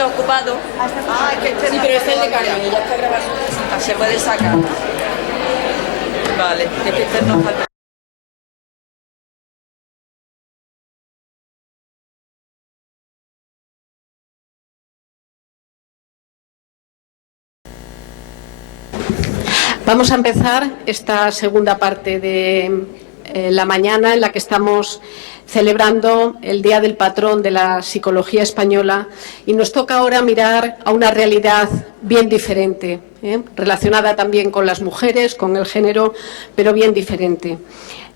momento ocupado. Sí, pero este es el de Carmen, ya está grabado. Se puede sacar. Vale, es que este nos falta. Vamos a empezar esta segunda parte de la mañana en la que estamos celebrando el Día del Patrón de la Psicología Española y nos toca ahora mirar a una realidad bien diferente, relacionada también con las mujeres, con el género, pero bien diferente.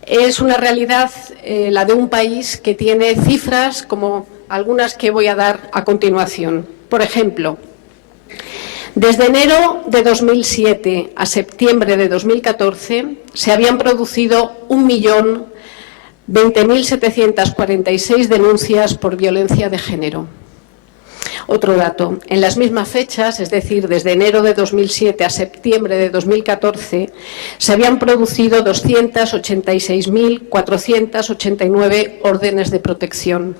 Es una realidad, la de un país que tiene cifras como algunas que voy a dar a continuación. Por ejemplo, desde enero de 2007 a septiembre de 2014 se habían producido 1.020.746 denuncias por violencia de género. Otro dato, en las mismas fechas, es decir, desde enero de 2007 a septiembre de 2014, se habían producido 286.489 órdenes de protección.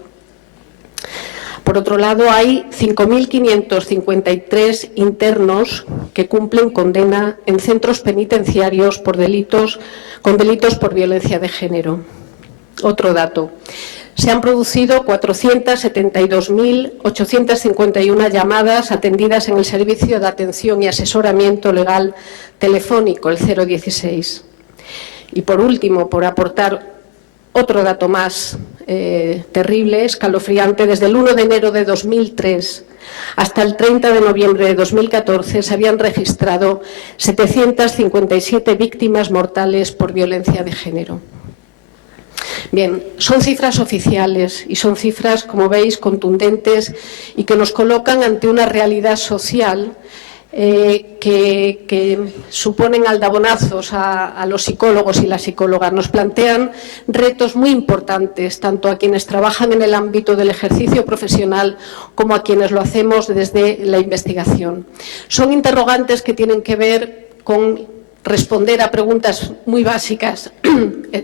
Por otro lado, hay 5.553 internos que cumplen condena en centros penitenciarios con delitos por violencia de género. Otro dato. Se han producido 472.851 llamadas atendidas en el Servicio de Atención y Asesoramiento Legal Telefónico, el 016. Y por último, por aportar otro dato más terrible, escalofriante, desde el 1 de enero de 2003 hasta el 30 de noviembre de 2014 se habían registrado 757 víctimas mortales por violencia de género. Bien, son cifras oficiales y son cifras, como veis, contundentes y que nos colocan ante una realidad social que suponen aldabonazos a los psicólogos y las psicólogas. Nos plantean retos muy importantes, tanto a quienes trabajan en el ámbito del ejercicio profesional como a quienes lo hacemos desde la investigación. Son interrogantes que tienen que ver con responder a preguntas muy básicas,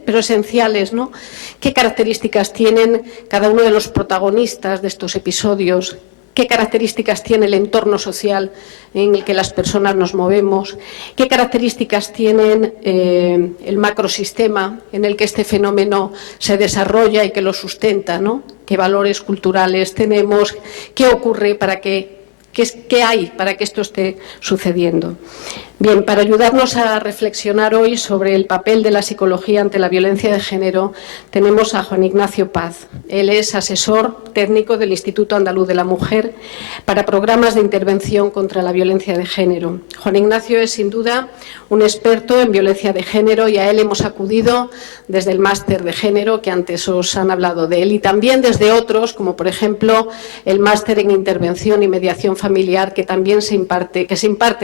pero esenciales, ¿no? ¿Qué características tienen cada uno de los protagonistas de estos episodios? ¿Qué características tiene el entorno social en el que las personas nos movemos? ¿Qué características tienen el macrosistema en el que este fenómeno se desarrolla y que lo sustenta, ¿no? ¿Qué valores culturales tenemos? ¿Qué ocurre para que ¿Qué hay para que esto esté sucediendo? Bien, para ayudarnos a reflexionar hoy sobre el papel de la psicología ante la violencia de género, tenemos a Juan Ignacio Paz. Él es asesor técnico del Instituto Andaluz de la Mujer para programas de intervención contra la violencia de género. Juan Ignacio es, sin duda, un experto en violencia de género y a él hemos acudido desde el máster de género, que antes os han hablado de él, y también desde otros, como por ejemplo el máster en intervención y mediación familiar, que también se imparte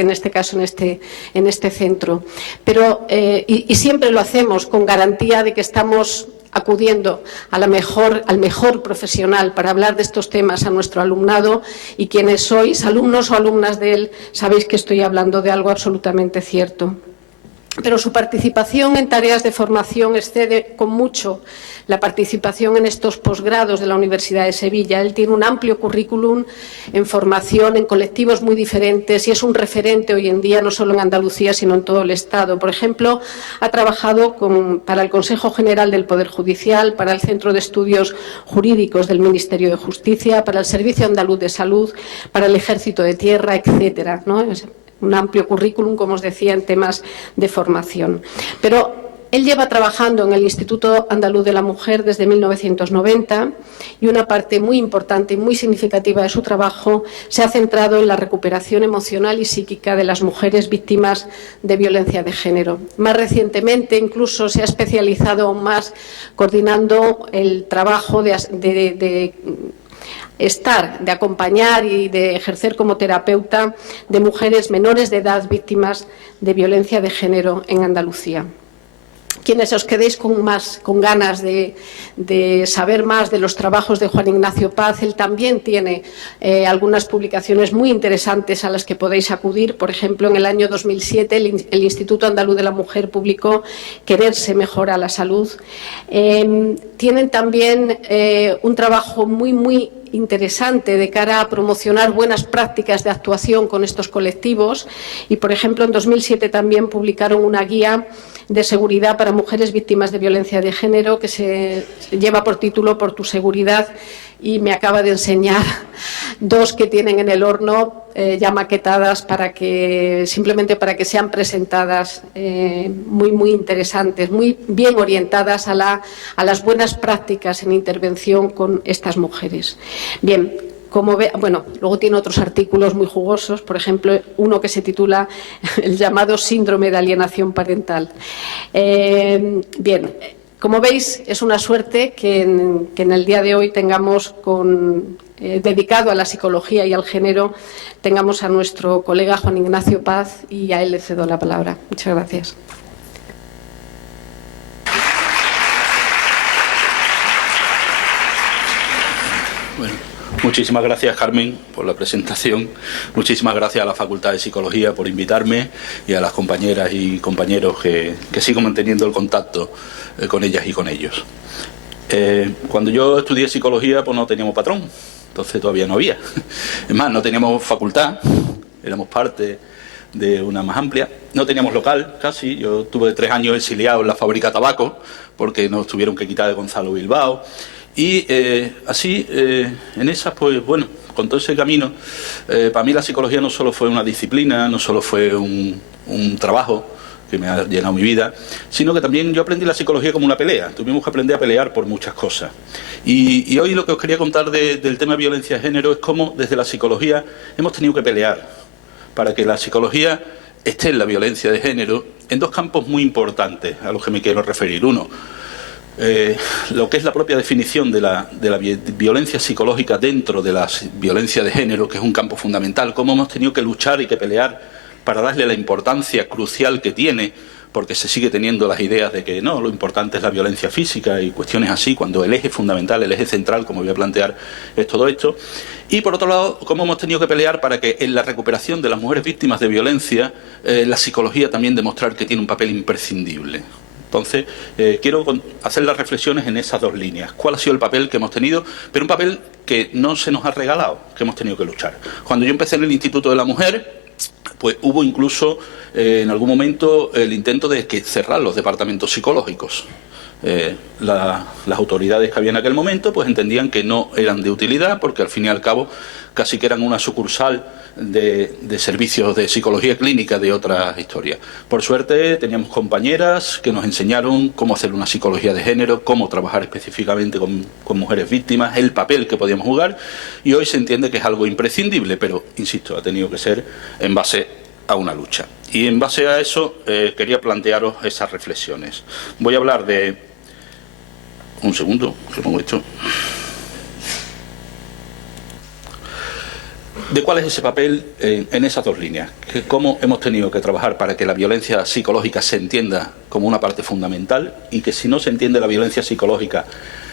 en este caso en este centro. Pero, y siempre lo hacemos con garantía de que estamos acudiendo al mejor profesional para hablar de estos temas a nuestro alumnado, y quienes sois alumnos o alumnas de él sabéis que estoy hablando de algo absolutamente cierto. Pero su participación en tareas de formación excede con mucho la participación en estos posgrados de la Universidad de Sevilla. Él tiene un amplio currículum en formación en colectivos muy diferentes y es un referente hoy en día no solo en Andalucía sino en todo el Estado. Por ejemplo, ha trabajado para el Consejo General del Poder Judicial, para el Centro de Estudios Jurídicos del Ministerio de Justicia, para el Servicio Andaluz de Salud, para el Ejército de Tierra, etcétera, ¿no? Un amplio currículum, como os decía, en temas de formación. Pero él lleva trabajando en el Instituto Andaluz de la Mujer desde 1990 y una parte muy importante y muy significativa de su trabajo se ha centrado en la recuperación emocional y psíquica de las mujeres víctimas de violencia de género. Más recientemente, incluso, se ha especializado aún más coordinando el trabajo de acompañar y de ejercer como terapeuta de mujeres menores de edad víctimas de violencia de género en Andalucía. Quienes os quedéis con ganas de saber más de los trabajos de Juan Ignacio Paz, él también tiene algunas publicaciones muy interesantes a las que podéis acudir. Por ejemplo, en el año 2007 el Instituto Andaluz de la Mujer publicó Quererse mejora la salud. Tienen también un trabajo muy interesante de cara a promocionar buenas prácticas de actuación con estos colectivos y, por ejemplo, en 2007 también publicaron una guía de seguridad para mujeres víctimas de violencia de género que se lleva por título Por tu seguridad, y me acaba de enseñar dos que tienen en el horno ya maquetadas simplemente para que sean presentadas, muy interesantes, muy bien orientadas a las buenas prácticas en intervención con estas mujeres. Bien. Luego tiene otros artículos muy jugosos, por ejemplo, uno que se titula El llamado síndrome de alienación parental. Como veis, es una suerte que en el día de hoy tengamos dedicado a la psicología y al género, tengamos a nuestro colega Juan Ignacio Paz, y a él le cedo la palabra. Muchas gracias. Bueno, muchísimas gracias, Carmen, por la presentación. Muchísimas gracias a la Facultad de Psicología por invitarme y a las compañeras y compañeros que sigo manteniendo el contacto con ellas y con ellos. Cuando yo estudié Psicología, pues no teníamos patrón, entonces todavía no había. Es más, no teníamos facultad, éramos parte de una más amplia. No teníamos local, casi. Yo tuve 3 años exiliado en la fábrica de tabaco, porque nos tuvieron que quitar de Gonzalo Bilbao. Y así, en esas, pues bueno, con todo ese camino, para mí la psicología no solo fue una disciplina, no solo fue un trabajo que me ha llenado mi vida, sino que también yo aprendí la psicología como una pelea. Tuvimos que aprender a pelear por muchas cosas. Y hoy lo que os quería contar del tema de violencia de género es cómo desde la psicología hemos tenido que pelear para que la psicología esté en la violencia de género en 2 campos muy importantes a los que me quiero referir. Uno, lo que es la propia definición de la violencia psicológica dentro de la violencia de género, que es un campo fundamental, cómo hemos tenido que luchar y que pelear para darle la importancia crucial que tiene, porque se sigue teniendo las ideas de que no, lo importante es la violencia física y cuestiones así, cuando el eje fundamental, el eje central, como voy a plantear, es todo esto. Y por otro lado, cómo hemos tenido que pelear para que en la recuperación de las mujeres víctimas de violencia, la psicología también demostrar que tiene un papel imprescindible. Entonces, quiero hacer las reflexiones en esas 2 líneas. ¿Cuál ha sido el papel que hemos tenido? Pero un papel que no se nos ha regalado, que hemos tenido que luchar. Cuando yo empecé en el Instituto de la Mujer, pues hubo incluso en algún momento el intento de cerrar los departamentos psicológicos. Las autoridades que había en aquel momento pues entendían que no eran de utilidad, porque al fin y al cabo casi que eran una sucursal de servicios de psicología clínica de otras historias. Por suerte teníamos compañeras que nos enseñaron cómo hacer una psicología de género, cómo trabajar específicamente con mujeres víctimas, el papel que podíamos jugar, y hoy se entiende que es algo imprescindible, pero, insisto, ha tenido que ser en base a una lucha. Y en base a eso quería plantearos esas reflexiones. Voy a hablar de... Un segundo, que pongo esto... de cuál es ese papel en esas 2 líneas, cómo hemos tenido que trabajar para que la violencia psicológica se entienda como una parte fundamental, y que si no se entiende la violencia psicológica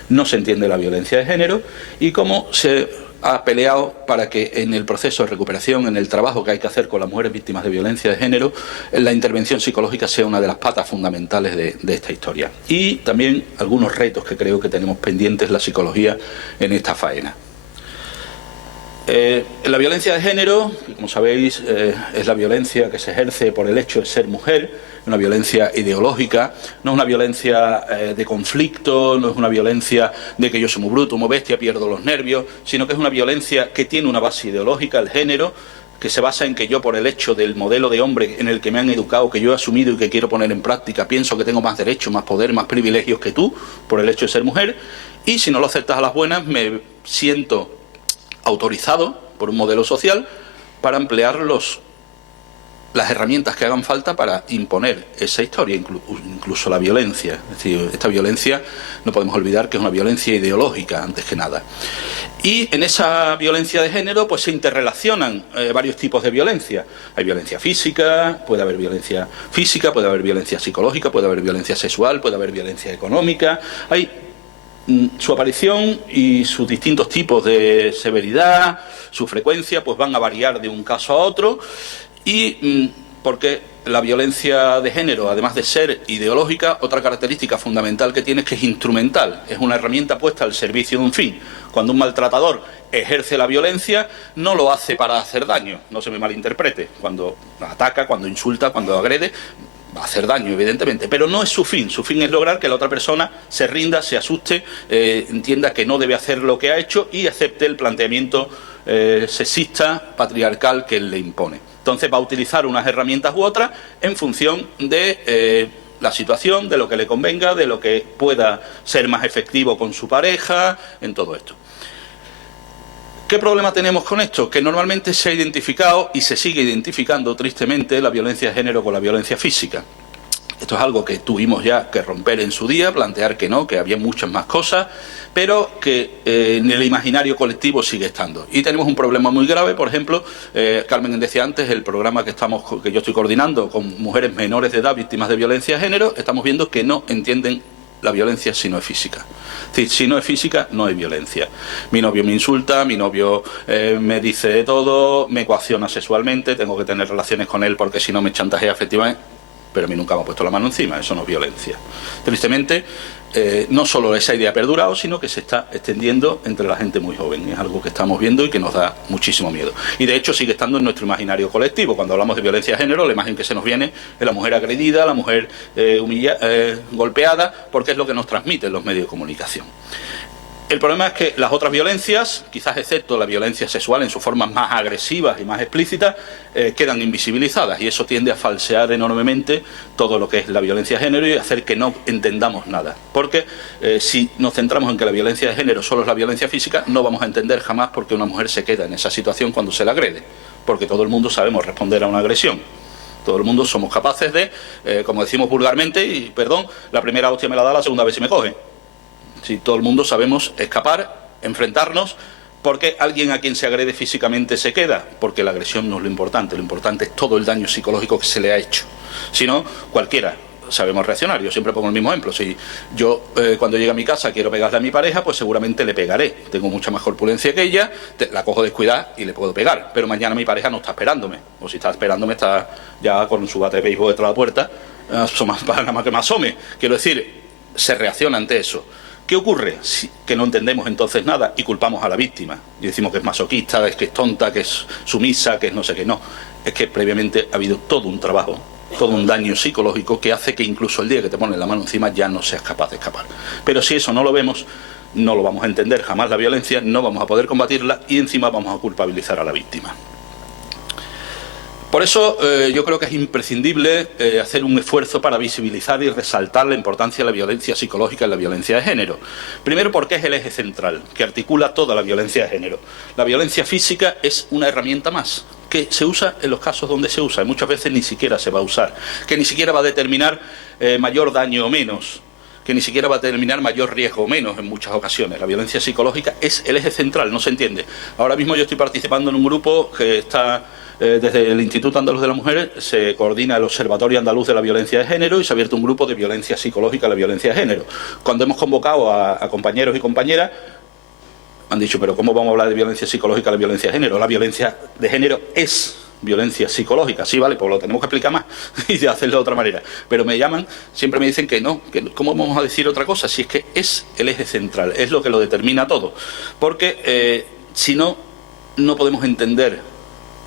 no se entiende la violencia de género, y cómo se ha peleado para que en el proceso de recuperación, en el trabajo que hay que hacer con las mujeres víctimas de violencia de género, la intervención psicológica sea una de las patas fundamentales de esta historia. Y también algunos retos que creo que tenemos pendientes la psicología en esta faena. La violencia de género, como sabéis, es la violencia que se ejerce por el hecho de ser mujer, una violencia ideológica, no es una violencia de conflicto, no es una violencia de que yo soy muy bruto, muy bestia, pierdo los nervios, sino que es una violencia que tiene una base ideológica, el género, que se basa en que yo, por el hecho del modelo de hombre en el que me han educado, que yo he asumido y que quiero poner en práctica, pienso que tengo más derechos, más poder, más privilegios que tú, por el hecho de ser mujer, y si no lo aceptas a las buenas, me siento autorizado por un modelo social para emplear las herramientas que hagan falta para imponer esa historia, incluso la violencia. Es decir, esta violencia no podemos olvidar que es una violencia ideológica antes que nada. Y en esa violencia de género pues se interrelacionan varios tipos de violencia. Hay violencia física, puede haber violencia física, puede haber violencia psicológica, puede haber violencia sexual, puede haber violencia económica. Hay su aparición y sus distintos tipos de severidad, su frecuencia, pues van a variar de un caso a otro, y porque la violencia de género, además de ser ideológica, otra característica fundamental que tiene es que es instrumental, es una herramienta puesta al servicio de un fin. Cuando un maltratador ejerce la violencia, no lo hace para hacer daño, no se me malinterprete. Cuando ataca, cuando insulta, cuando agrede, va a hacer daño, evidentemente, pero no es su fin es lograr que la otra persona se rinda, se asuste, entienda que no debe hacer lo que ha hecho y acepte el planteamiento sexista, patriarcal que él le impone. Entonces va a utilizar unas herramientas u otras en función de la situación, de lo que le convenga, de lo que pueda ser más efectivo con su pareja, en todo esto. ¿Qué problema tenemos con esto? Que normalmente se ha identificado y se sigue identificando tristemente la violencia de género con la violencia física. Esto es algo que tuvimos ya que romper en su día, plantear que no, que había muchas más cosas, pero que en el imaginario colectivo sigue estando. Y tenemos un problema muy grave, por ejemplo, Carmen decía antes, el programa que yo estoy coordinando con mujeres menores de edad víctimas de violencia de género, estamos viendo que no entienden la violencia si no es física. Es decir, si no es física, no hay violencia. Mi novio me insulta, mi novio me dice de todo, me coacciona sexualmente, tengo que tener relaciones con él porque si no me chantajea efectivamente, pero a mí nunca me ha puesto la mano encima, eso no es violencia. Tristemente, no solo esa idea ha perdurado, sino que se está extendiendo entre la gente muy joven. Es algo que estamos viendo y que nos da muchísimo miedo. Y de hecho sigue estando en nuestro imaginario colectivo. Cuando hablamos de violencia de género, la imagen que se nos viene es la mujer agredida, la mujer golpeada, porque es lo que nos transmiten los medios de comunicación. El problema es que las otras violencias, quizás excepto la violencia sexual en sus formas más agresivas y más explícitas, quedan invisibilizadas y eso tiende a falsear enormemente todo lo que es la violencia de género y hacer que no entendamos nada. Porque si nos centramos en que la violencia de género solo es la violencia física, no vamos a entender jamás por qué una mujer se queda en esa situación cuando se la agrede. Porque todo el mundo sabemos responder a una agresión. Todo el mundo somos capaces de, como decimos vulgarmente, y perdón, la primera hostia me la da, la segunda vez si me coge. Si todo el mundo sabemos escapar, enfrentarnos, porque alguien a quien se agrede físicamente se queda, porque la agresión no es lo importante es todo el daño psicológico que se le ha hecho. Si no, cualquiera sabemos reaccionar. Yo siempre pongo el mismo ejemplo. Si yo cuando llegue a mi casa quiero pegarle a mi pareja, pues seguramente le pegaré. Tengo mucha más corpulencia que ella, la cojo descuidada y le puedo pegar. Pero mañana mi pareja no está esperándome. O si está esperándome, está ya con su bate de béisbol detrás de la puerta, para nada más que me asome. Quiero decir, se reacciona ante eso. ¿Qué ocurre? Que no entendemos entonces nada y culpamos a la víctima. Y decimos que es masoquista, es que es tonta, que es sumisa, que es no sé qué. No, es que previamente ha habido todo un trabajo, todo un daño psicológico que hace que incluso el día que te ponen la mano encima ya no seas capaz de escapar. Pero si eso no lo vemos, no lo vamos a entender jamás la violencia, no vamos a poder combatirla y encima vamos a culpabilizar a la víctima. Por eso yo creo que es imprescindible hacer un esfuerzo para visibilizar y resaltar la importancia de la violencia psicológica y la violencia de género. Primero porque es el eje central, que articula toda la violencia de género. La violencia física es una herramienta más, que se usa en los casos donde se usa, y muchas veces ni siquiera se va a usar, que ni siquiera va a determinar mayor daño o menos, que ni siquiera va a determinar mayor riesgo o menos en muchas ocasiones. La violencia psicológica es el eje central, no se entiende. Ahora mismo yo estoy participando en un grupo que está desde el Instituto Andaluz de la Mujer, se coordina el Observatorio Andaluz de la Violencia de Género y se ha abierto un grupo de violencia psicológica a la violencia de género. Cuando hemos convocado a compañeros y compañeras, han dicho, pero ¿cómo vamos a hablar de violencia psicológica a la violencia de género? La violencia de género es violencia psicológica. Sí, vale, pues lo tenemos que explicar más y de hacerlo de otra manera. Pero me llaman, siempre me dicen que no, que ¿cómo vamos a decir otra cosa? Si es que es el eje central, es lo que lo determina todo. Porque si no, no podemos entender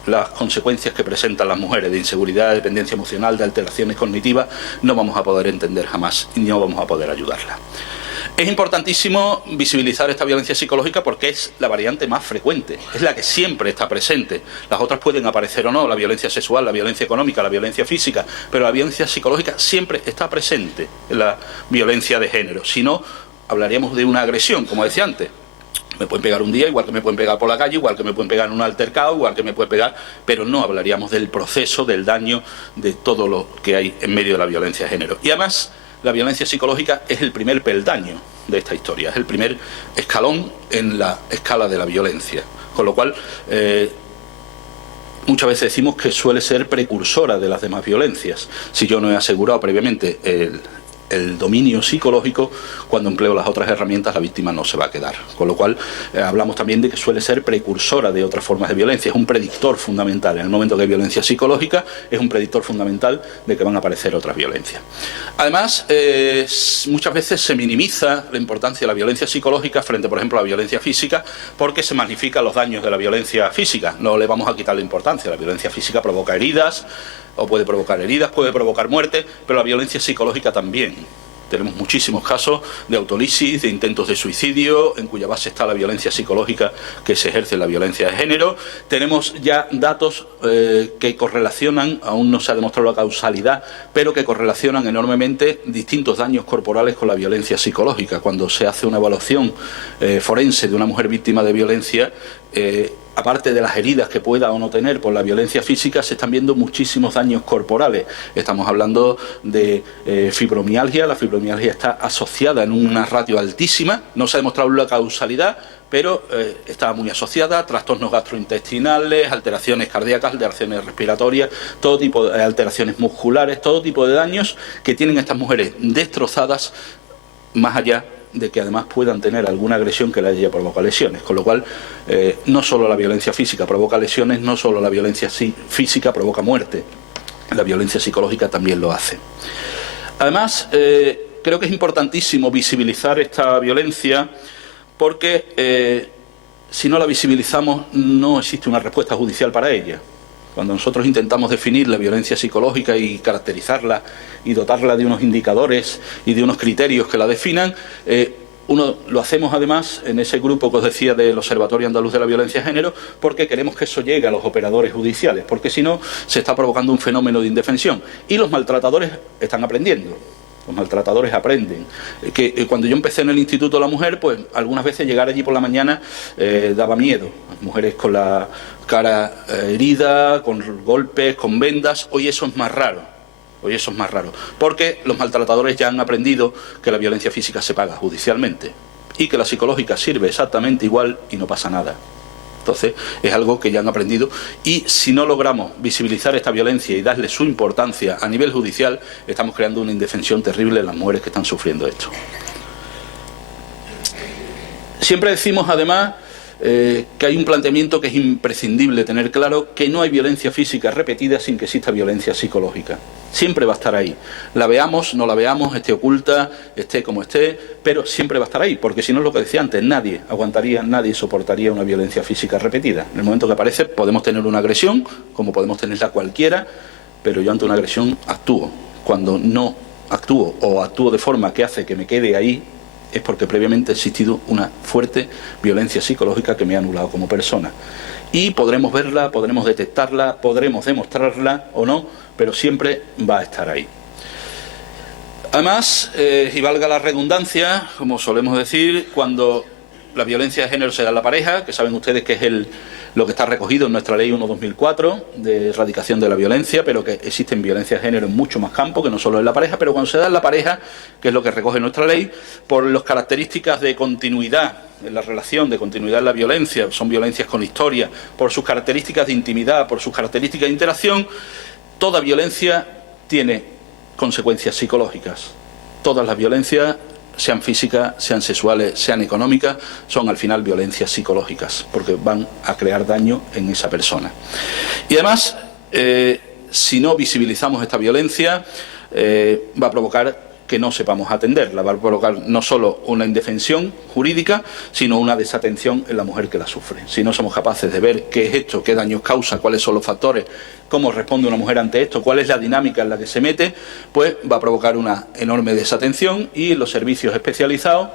las consecuencias que presentan las mujeres de inseguridad, de dependencia emocional, de alteraciones cognitivas, no vamos a poder entender jamás y no vamos a poder ayudarla. Es importantísimo visibilizar esta violencia psicológica porque es la variante más frecuente, es la que siempre está presente. Las otras pueden aparecer o no, la violencia sexual, la violencia económica, la violencia física, pero la violencia psicológica siempre está presente en la violencia de género. Si no, hablaríamos de una agresión, como decía antes. Me pueden pegar un día, igual que me pueden pegar por la calle, igual que me pueden pegar en un altercado, igual que me pueden pegar, pero no hablaríamos del proceso, del daño, de todo lo que hay en medio de la violencia de género. Y además, la violencia psicológica es el primer peldaño de esta historia, es el primer escalón en la escala de la violencia. Con lo cual, muchas veces decimos que suele ser precursora de las demás violencias. Si yo no he asegurado previamente el dominio psicológico, cuando empleo las otras herramientas la víctima no se va a quedar. Con lo cual hablamos también de que suele ser precursora de otras formas de violencia, es un predictor fundamental. En el momento que hay violencia psicológica es un predictor fundamental de que van a aparecer otras violencias. Además, muchas veces se minimiza la importancia de la violencia psicológica frente, por ejemplo, a la violencia física, porque se magnifican los daños de la violencia física. No le vamos a quitar la importancia. La violencia física provoca heridas, o puede provocar heridas, puede provocar muerte, pero la violencia psicológica también. Tenemos muchísimos casos de autolisis, de intentos de suicidio, en cuya base está la violencia psicológica que se ejerce en la violencia de género. Tenemos ya datos que correlacionan, aún no se ha demostrado la causalidad, pero que correlacionan enormemente distintos daños corporales con la violencia psicológica. Cuando se hace una evaluación forense de una mujer víctima de violencia, aparte de las heridas que pueda o no tener por la violencia física, se están viendo muchísimos daños corporales. Estamos hablando de fibromialgia. La fibromialgia está asociada en una ratio altísima, no se ha demostrado la causalidad, pero está muy asociada a trastornos gastrointestinales, alteraciones cardíacas, alteraciones respiratorias, todo tipo de alteraciones musculares, todo tipo de daños que tienen a estas mujeres destrozadas, más allá de que además puedan tener alguna agresión que les haya provocado lesiones. Con lo cual, no solo la violencia física provoca lesiones, no solo la violencia física provoca muerte, la violencia psicológica también lo hace. Además, creo que es importantísimo visibilizar esta violencia porque si no la visibilizamos no existe una respuesta judicial para ella. Cuando nosotros intentamos definir la violencia psicológica y caracterizarla y dotarla de unos indicadores y de unos criterios que la definan, lo hacemos además en ese grupo que os decía del Observatorio Andaluz de la Violencia de Género, porque queremos que eso llegue a los operadores judiciales, porque si no se está provocando un fenómeno de indefensión. Y los maltratadores están aprendiendo. Los maltratadores aprenden. Cuando yo empecé en el Instituto de la Mujer, pues algunas veces llegar allí por la mañana daba miedo. Las mujeres con la cara herida, con golpes, con vendas. Hoy eso es más raro. Hoy eso es más raro. Porque los maltratadores ya han aprendido que la violencia física se paga judicialmente y que la psicológica sirve exactamente igual y no pasa nada. Entonces, es algo que ya han aprendido y si no logramos visibilizar esta violencia y darle su importancia a nivel judicial, estamos creando una indefensión terrible en las mujeres que están sufriendo esto. Siempre decimos, además, que hay un planteamiento que es imprescindible tener claro, que no hay violencia física repetida sin que exista violencia psicológica. Siempre va a estar ahí. La veamos, no la veamos, esté oculta, esté como esté, pero siempre va a estar ahí, porque si no es lo que decía antes, nadie aguantaría, nadie soportaría una violencia física repetida. En el momento que aparece podemos tener una agresión, como podemos tenerla cualquiera, pero yo ante una agresión actúo. Cuando no actúo o actúo de forma que hace que me quede ahí, es porque previamente ha existido una fuerte violencia psicológica que me ha anulado como persona. Y podremos verla, podremos detectarla, podremos demostrarla o no, pero siempre va a estar ahí. Además, y valga la redundancia, como solemos decir, cuando la violencia de género se da en la pareja, que saben ustedes que es lo que está recogido en nuestra ley 1/2004 de erradicación de la violencia, pero que existen violencias de género en mucho más campos, que no solo en la pareja, pero cuando se da en la pareja, que es lo que recoge nuestra ley, por las características de continuidad en la relación, de continuidad en la violencia, son violencias con historia, por sus características de intimidad, por sus características de interacción, toda violencia tiene consecuencias psicológicas. Todas las violencias, sean físicas, sean sexuales, sean económicas, son al final violencias psicológicas, porque van a crear daño en esa persona. Y además, si no visibilizamos esta violencia, va a provocar que no sepamos atenderla, va a provocar no solo una indefensión jurídica, sino una desatención en la mujer que la sufre. Si no somos capaces de ver qué es esto, qué daños causa, cuáles son los factores, cómo responde una mujer ante esto, cuál es la dinámica en la que se mete, pues va a provocar una enorme desatención y los servicios especializados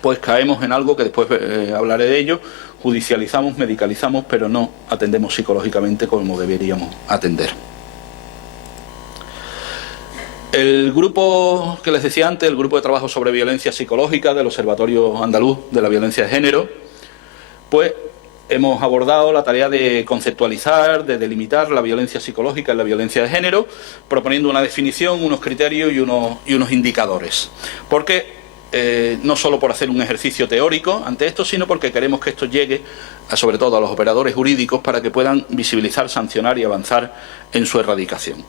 pues caemos en algo que después hablaré de ello, judicializamos, medicalizamos, pero no atendemos psicológicamente como deberíamos atender. El grupo que les decía antes, el grupo de trabajo sobre violencia psicológica del Observatorio Andaluz de la Violencia de Género, pues hemos abordado la tarea de conceptualizar, de delimitar la violencia psicológica en la violencia de género, proponiendo una definición, unos criterios y unos indicadores. Porque no solo por hacer un ejercicio teórico ante esto, sino porque queremos que esto llegue sobre todo a los operadores jurídicos para que puedan visibilizar, sancionar y avanzar en su erradicación.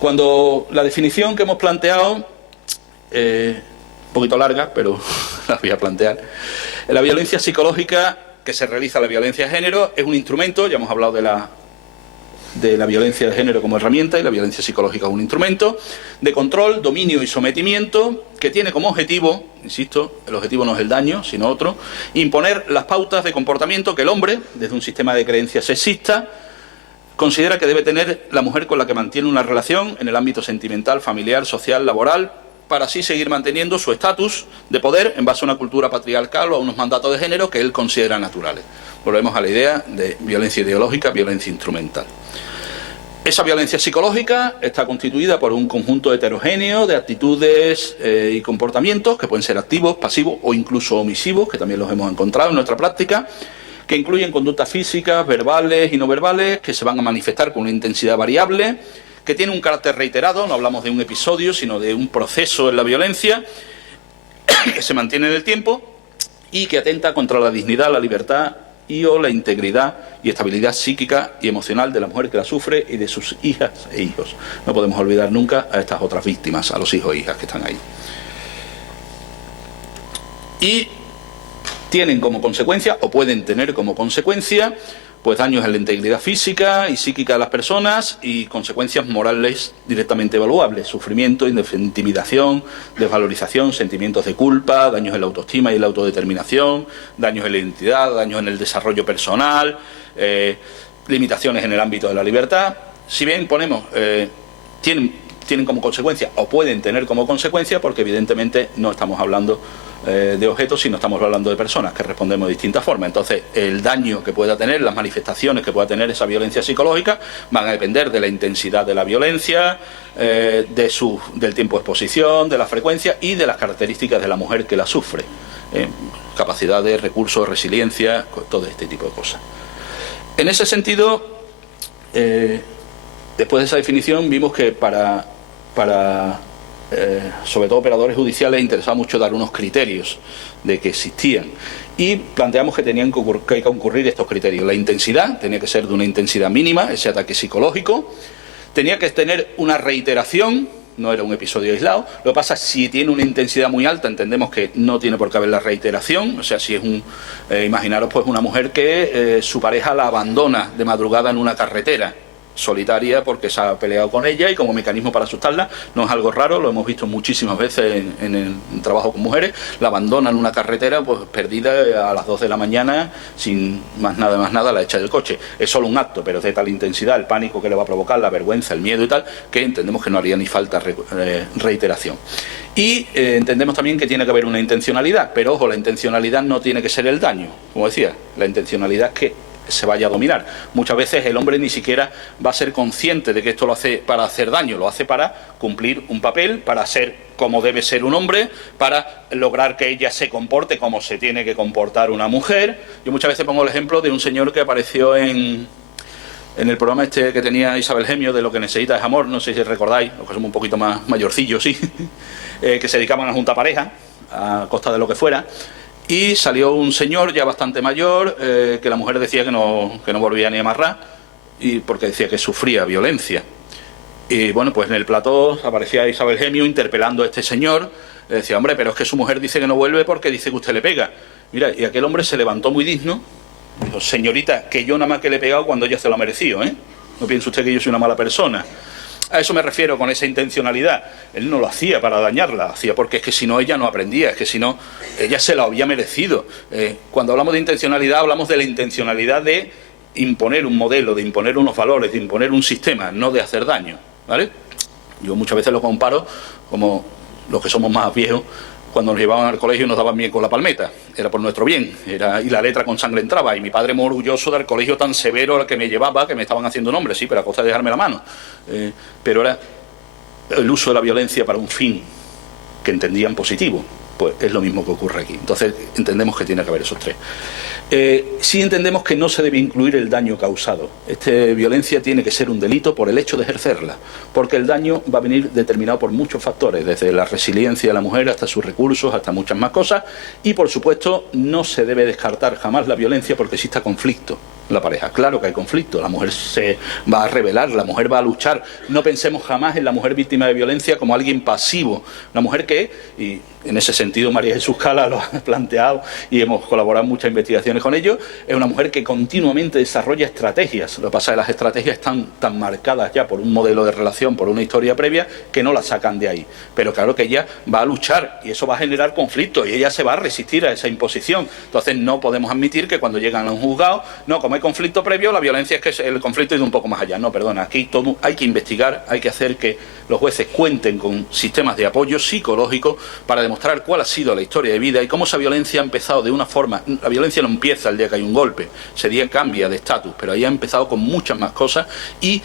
Cuando la definición que hemos planteado, un poquito larga, pero la voy a plantear. La violencia psicológica que se realiza, la violencia de género, es un instrumento, ya hemos hablado de la violencia de género como herramienta, y la violencia psicológica es un instrumento de control, dominio y sometimiento que tiene como objetivo, insisto, el objetivo no es el daño, sino otro, imponer las pautas de comportamiento que el hombre, desde un sistema de creencias sexista, considera que debe tener la mujer con la que mantiene una relación en el ámbito sentimental, familiar, social, laboral, para así seguir manteniendo su estatus de poder en base a una cultura patriarcal o a unos mandatos de género que él considera naturales. Volvemos a la idea de violencia ideológica, violencia instrumental. Esa violencia psicológica está constituida por un conjunto heterogéneo de actitudes y comportamientos que pueden ser activos, pasivos o incluso omisivos, que también los hemos encontrado en nuestra práctica, que incluyen conductas físicas, verbales y no verbales, que se van a manifestar con una intensidad variable, que tiene un carácter reiterado, no hablamos de un episodio, sino de un proceso en la violencia, que se mantiene en el tiempo y que atenta contra la dignidad, la libertad y o la integridad y estabilidad psíquica y emocional de la mujer que la sufre y de sus hijas e hijos. No podemos olvidar nunca a estas otras víctimas, a los hijos e hijas que están ahí. Y tienen como consecuencia, o pueden tener como consecuencia, pues daños en la integridad física y psíquica de las personas y consecuencias morales directamente evaluables: sufrimiento, intimidación, desvalorización, sentimientos de culpa, daños en la autoestima y la autodeterminación, daños en la identidad, daños en el desarrollo personal, limitaciones en el ámbito de la libertad. Si bien ponemos, tienen como consecuencia o pueden tener como consecuencia, porque evidentemente no estamos hablando de objetos, sino estamos hablando de personas que respondemos de distintas formas. Entonces, el daño que pueda tener, las manifestaciones que pueda tener esa violencia psicológica van a depender de la intensidad de la violencia, del tiempo de exposición, de la frecuencia y de las características de la mujer que la sufre. Capacidades, recursos, resiliencia, todo este tipo de cosas. En ese sentido, después de esa definición, vimos que para sobre todo operadores judiciales, interesaba mucho dar unos criterios de que existían, y planteamos que tenían que concurrir estos criterios. La intensidad tenía que ser de una intensidad mínima, ese ataque psicológico, tenía que tener una reiteración, no era un episodio aislado. Lo que pasa es que si tiene una intensidad muy alta, entendemos que no tiene por qué haber la reiteración. O sea, si es imaginaros pues una mujer que su pareja la abandona de madrugada en una carretera solitaria porque se ha peleado con ella, y como mecanismo para asustarla, no es algo raro, lo hemos visto muchísimas veces en el trabajo con mujeres, la abandonan en una carretera pues perdida a las 2 de la mañana, sin más nada, la echa del coche. Es solo un acto, pero es de tal intensidad el pánico que le va a provocar, la vergüenza, el miedo y tal, que entendemos que no haría ni falta reiteración. Y entendemos también que tiene que haber una intencionalidad, pero ojo, la intencionalidad no tiene que ser el daño, como decía, la intencionalidad es que se vaya a dominar. Muchas veces el hombre ni siquiera va a ser consciente de que esto lo hace para hacer daño, lo hace para cumplir un papel, para ser como debe ser un hombre, para lograr que ella se comporte como se tiene que comportar una mujer. Yo muchas veces pongo el ejemplo de un señor que apareció en el programa este que tenía Isabel Gemio, de Lo que necesita es amor, no sé si recordáis, los que somos un poquito más mayorcillos, sí, que se dedicaban a juntar pareja a costa de lo que fuera. Y salió un señor ya bastante mayor, que la mujer decía que no volvía ni a amarrar, y porque decía que sufría violencia. Y bueno, pues en el plató aparecía Isabel Gemio interpelando a este señor. Le decía: hombre, pero es que su mujer dice que no vuelve porque dice que usted le pega. Mira, y aquel hombre se levantó muy digno, dijo: señorita, que yo nada más que le he pegado cuando ella se lo ha merecido, ¿eh? No piense usted que yo soy una mala persona. A eso me refiero con esa intencionalidad. Él no lo hacía para dañarla, hacía porque es que si no ella no aprendía, es que si no ella se lo había merecido. Cuando hablamos de intencionalidad, hablamos de la intencionalidad de imponer un modelo, de imponer unos valores, de imponer un sistema, no de hacer daño, ¿vale? Yo muchas veces lo comparo como los que somos más viejos, cuando nos llevaban al colegio y nos daban bien con la palmeta, era por nuestro bien, y la letra con sangre entraba, y mi padre muy orgulloso del colegio tan severo al que me llevaba, que me estaban haciendo un hombre, sí, pero a costa de dejarme la mano, pero era el uso de la violencia para un fin que entendían positivo. Pues es lo mismo que ocurre aquí. Entonces entendemos que tiene que haber esos tres. Sí entendemos que no se debe incluir el daño causado. Esta violencia tiene que ser un delito por el hecho de ejercerla, porque el daño va a venir determinado por muchos factores, desde la resiliencia de la mujer hasta sus recursos, hasta muchas más cosas, y por supuesto no se debe descartar jamás la violencia porque exista conflicto. la pareja. Claro que hay conflicto, la mujer se va a rebelar, la mujer va a luchar. No pensemos jamás en la mujer víctima de violencia como alguien pasivo. La mujer que, y en ese sentido María Jesús Cala lo ha planteado y hemos colaborado en muchas investigaciones con ello, es una mujer que continuamente desarrolla estrategias. Lo que pasa es que las estrategias están tan marcadas ya por un modelo de relación, por una historia previa, que no la sacan de ahí. Pero claro que ella va a luchar y eso va a generar conflicto y ella se va a resistir a esa imposición. Entonces no podemos admitir que cuando llegan a un juzgado, no, como hay conflicto previo, la violencia es que el conflicto ha ido un poco más allá. No, perdona, aquí todo hay que investigar, hay que hacer que los jueces cuenten con sistemas de apoyo psicológico para demostrar cuál ha sido la historia de vida y cómo esa violencia ha empezado de una forma. La violencia no empieza el día que hay un golpe, ese día cambia de estatus, pero ahí ha empezado con muchas más cosas y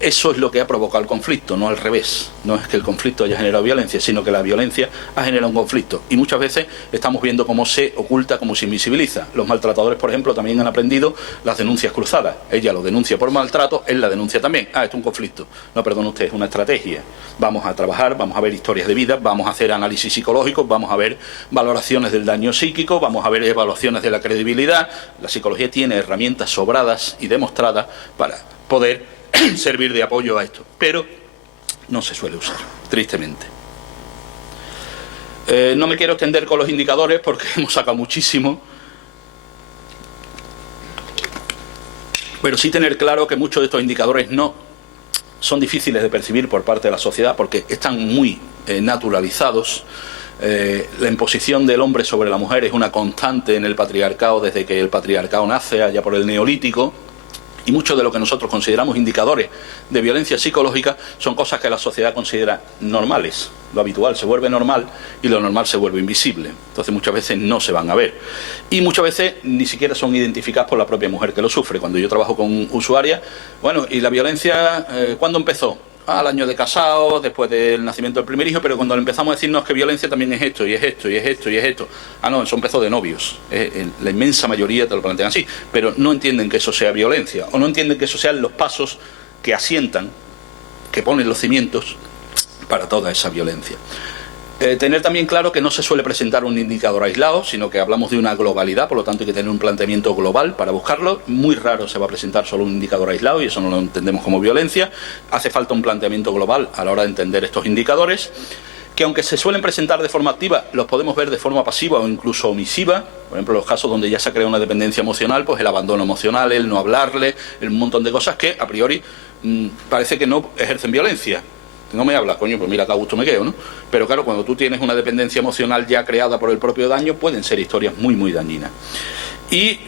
eso es lo que ha provocado el conflicto, no al revés. No es que el conflicto haya generado violencia, sino que la violencia ha generado un conflicto. Y muchas veces estamos viendo cómo se oculta, cómo se invisibiliza. Los maltratadores, por ejemplo, también han aprendido las denuncias cruzadas. Ella lo denuncia por maltrato, él la denuncia también. Ah, esto es un conflicto. No, perdón usted, es una estrategia. Vamos a trabajar, vamos a ver historias de vida, vamos a hacer análisis psicológicos, vamos a ver valoraciones del daño psíquico, vamos a ver evaluaciones de la credibilidad. La psicología tiene herramientas sobradas y demostradas para poder servir de apoyo a esto. Pero no se suele usar, tristemente. No me quiero extender con los indicadores porque hemos sacado muchísimo. Pero sí tener claro que muchos de estos indicadores no son difíciles de percibir por parte de la sociedad porque están muy naturalizados. La imposición del hombre sobre la mujer es una constante en el patriarcado desde que el patriarcado nace, allá por el Neolítico. Y mucho de lo que nosotros consideramos indicadores de violencia psicológica son cosas que la sociedad considera normales. Lo habitual se vuelve normal y lo normal se vuelve invisible. Entonces muchas veces no se van a ver. Y muchas veces ni siquiera son identificadas por la propia mujer que lo sufre. Cuando yo trabajo con usuarias, bueno, ¿y la violencia cuándo empezó? Al año de casado, después del nacimiento del primer hijo, pero cuando le empezamos a decirnos que violencia también es esto, y es esto, y es esto, y es esto. Ah, no, eso empezó de novios. La inmensa mayoría te lo plantean así, pero no entienden que eso sea violencia, o no entienden que eso sean los pasos que asientan, que ponen los cimientos para toda esa violencia. Tener también claro que no se suele presentar un indicador aislado, sino que hablamos de una globalidad, por lo tanto hay que tener un planteamiento global para buscarlo. Muy raro se va a presentar solo un indicador aislado y eso no lo entendemos como violencia. Hace falta un planteamiento global a la hora de entender estos indicadores, que aunque se suelen presentar de forma activa, los podemos ver de forma pasiva o incluso omisiva. Por ejemplo, los casos donde ya se ha creado una dependencia emocional, pues el abandono emocional, el no hablarle, un montón de cosas que a priori parece que no ejercen violencia. No me hablas, coño, pues mira que a gusto me quedo, ¿no? Pero claro, cuando tú tienes una dependencia emocional ya creada por el propio daño, pueden ser historias muy, muy dañinas. Y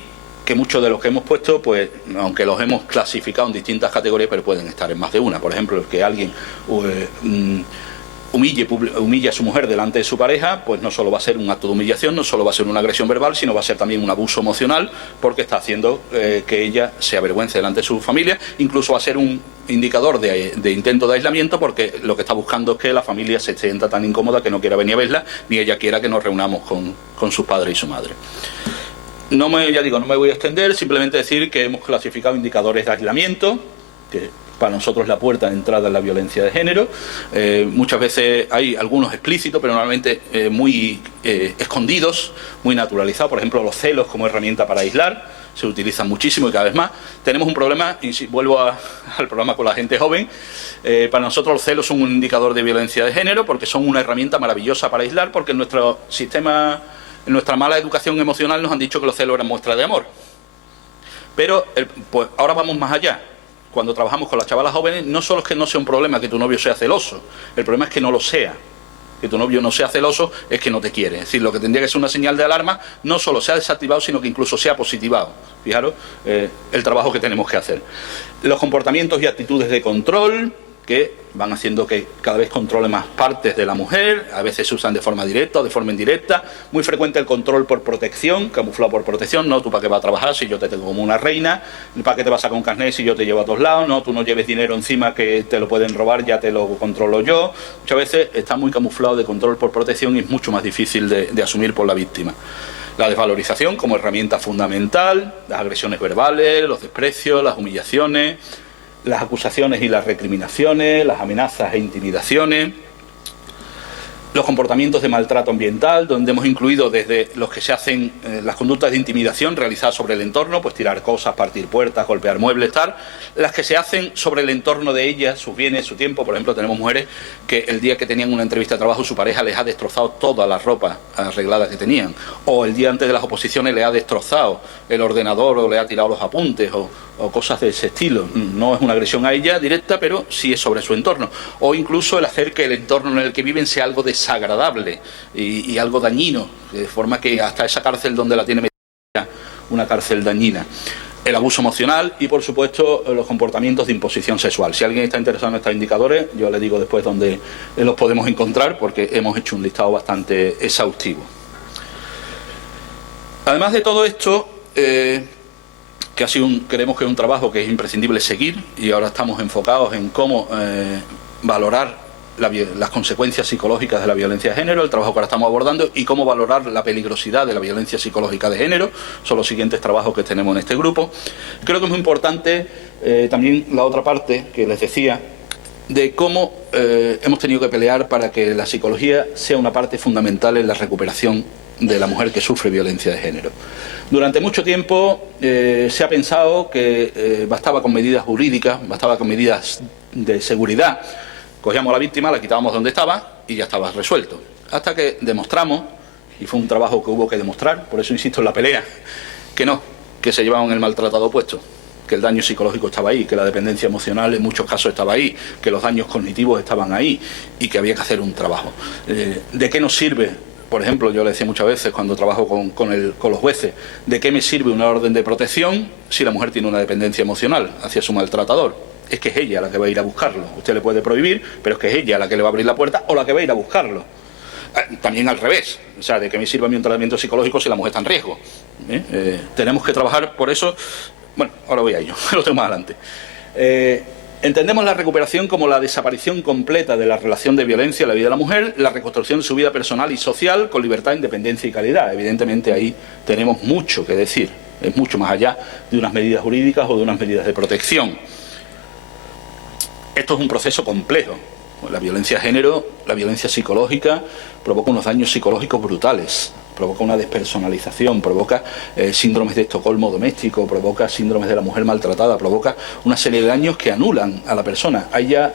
que muchos de los que hemos puesto, pues, aunque los hemos clasificado en distintas categorías, pero pueden estar en más de una. Por ejemplo, el que alguien humille a su mujer delante de su pareja, pues no solo va a ser un acto de humillación, no solo va a ser una agresión verbal, sino va a ser también un abuso emocional, porque está haciendo que ella se avergüence delante de su familia. Incluso va a ser un indicador de intento de aislamiento, porque lo que está buscando es que la familia se sienta tan incómoda que no quiera venir a verla, ni ella quiera que nos reunamos con sus padres y su madre. No me voy a extender, simplemente decir que hemos clasificado indicadores de aislamiento, que para nosotros es la puerta de entrada en la violencia de género. Muchas veces hay algunos explícitos, pero normalmente muy escondidos, muy naturalizados. Por ejemplo, los celos como herramienta para aislar, se utilizan muchísimo y cada vez más. Tenemos un problema, y si vuelvo al programa con la gente joven, para nosotros los celos son un indicador de violencia de género, porque son una herramienta maravillosa para aislar, porque en nuestro sistema, en nuestra mala educación emocional nos han dicho que los celos eran muestra de amor. Pero pues ahora vamos más allá. Cuando trabajamos con las chavalas jóvenes, no solo es que no sea un problema que tu novio sea celoso, el problema es que no lo sea. Que tu novio no sea celoso es que no te quiere. Es decir, lo que tendría que ser una señal de alarma no solo se ha desactivado, sino que incluso se ha positivado. Fijaros el trabajo que tenemos que hacer. Los comportamientos y actitudes de control, que van haciendo que cada vez controle más partes de la mujer, a veces se usan de forma directa o de forma indirecta. Muy frecuente el control por protección, camuflado por protección. No, tú para qué vas a trabajar si yo te tengo como una reina, para qué te vas a sacar un carnet si yo te llevo a todos lados, no, tú no lleves dinero encima que te lo pueden robar, ya te lo controlo yo. Muchas veces está muy camuflado de control por protección y es mucho más difícil de asumir por la víctima. La desvalorización como herramienta fundamental, las agresiones verbales, los desprecios, las humillaciones, las acusaciones y las recriminaciones, las amenazas e intimidaciones. los comportamientos de maltrato ambiental, donde hemos incluido desde los que se hacen las conductas de intimidación realizadas sobre el entorno, pues tirar cosas, partir puertas, golpear muebles, tal, las que se hacen sobre el entorno de ellas, sus bienes, su tiempo. Por ejemplo, tenemos mujeres que el día que tenían una entrevista de trabajo su pareja les ha destrozado toda la ropa arreglada que tenían, o el día antes de las oposiciones le ha destrozado el ordenador o le ha tirado los apuntes o cosas de ese estilo. No es una agresión a ella directa, pero sí es sobre su entorno. O incluso el hacer que el entorno en el que viven sea algo desagradable y algo dañino, de forma que hasta esa cárcel donde la tiene metida, una cárcel dañina. El abuso emocional y, por supuesto, los comportamientos de imposición sexual. Si alguien está interesado en estos indicadores, yo le digo después dónde los podemos encontrar, porque hemos hecho un listado bastante exhaustivo. Además de todo esto, que ha sido creemos que es un trabajo que es imprescindible seguir, y ahora estamos enfocados en cómo valorar las consecuencias psicológicas de la violencia de género, el trabajo que ahora estamos abordando, y cómo valorar la peligrosidad de la violencia psicológica de género. Son los siguientes trabajos que tenemos en este grupo. Creo que es muy importante también la otra parte que les decía, de cómo hemos tenido que pelear para que la psicología sea una parte fundamental en la recuperación de la mujer que sufre violencia de género. Durante mucho tiempo se ha pensado que bastaba con medidas jurídicas, bastaba con medidas de seguridad. Cogíamos a la víctima, la quitábamos donde estaba y ya estaba resuelto. Hasta que demostramos, y fue un trabajo que hubo que demostrar, por eso insisto en la pelea, que no, que se llevaban el maltratado puesto, que el daño psicológico estaba ahí, que la dependencia emocional en muchos casos estaba ahí, que los daños cognitivos estaban ahí y que había que hacer un trabajo. ¿De qué nos sirve? Por ejemplo, yo le decía muchas veces cuando trabajo con los jueces, ¿de qué me sirve una orden de protección si la mujer tiene una dependencia emocional hacia su maltratador? Es que es ella la que va a ir a buscarlo. Usted le puede prohibir, pero es que es ella la que le va a abrir la puerta o la que va a ir a buscarlo. También al revés, o sea, ¿de qué me sirve a mí un tratamiento psicológico si la mujer está en riesgo? Tenemos que trabajar por eso. Bueno, ahora voy a ello, lo tengo más adelante. Entendemos la recuperación como la desaparición completa de la relación de violencia en la vida de la mujer, la reconstrucción de su vida personal y social con libertad, independencia y calidad. Evidentemente ahí tenemos mucho que decir, es mucho más allá de unas medidas jurídicas o de unas medidas de protección. Esto es un proceso complejo. La violencia de género, la violencia psicológica, provoca unos daños psicológicos brutales, provoca una despersonalización, provoca síndromes de Estocolmo doméstico, provoca síndromes de la mujer maltratada, provoca una serie de daños que anulan a la persona. Hay ya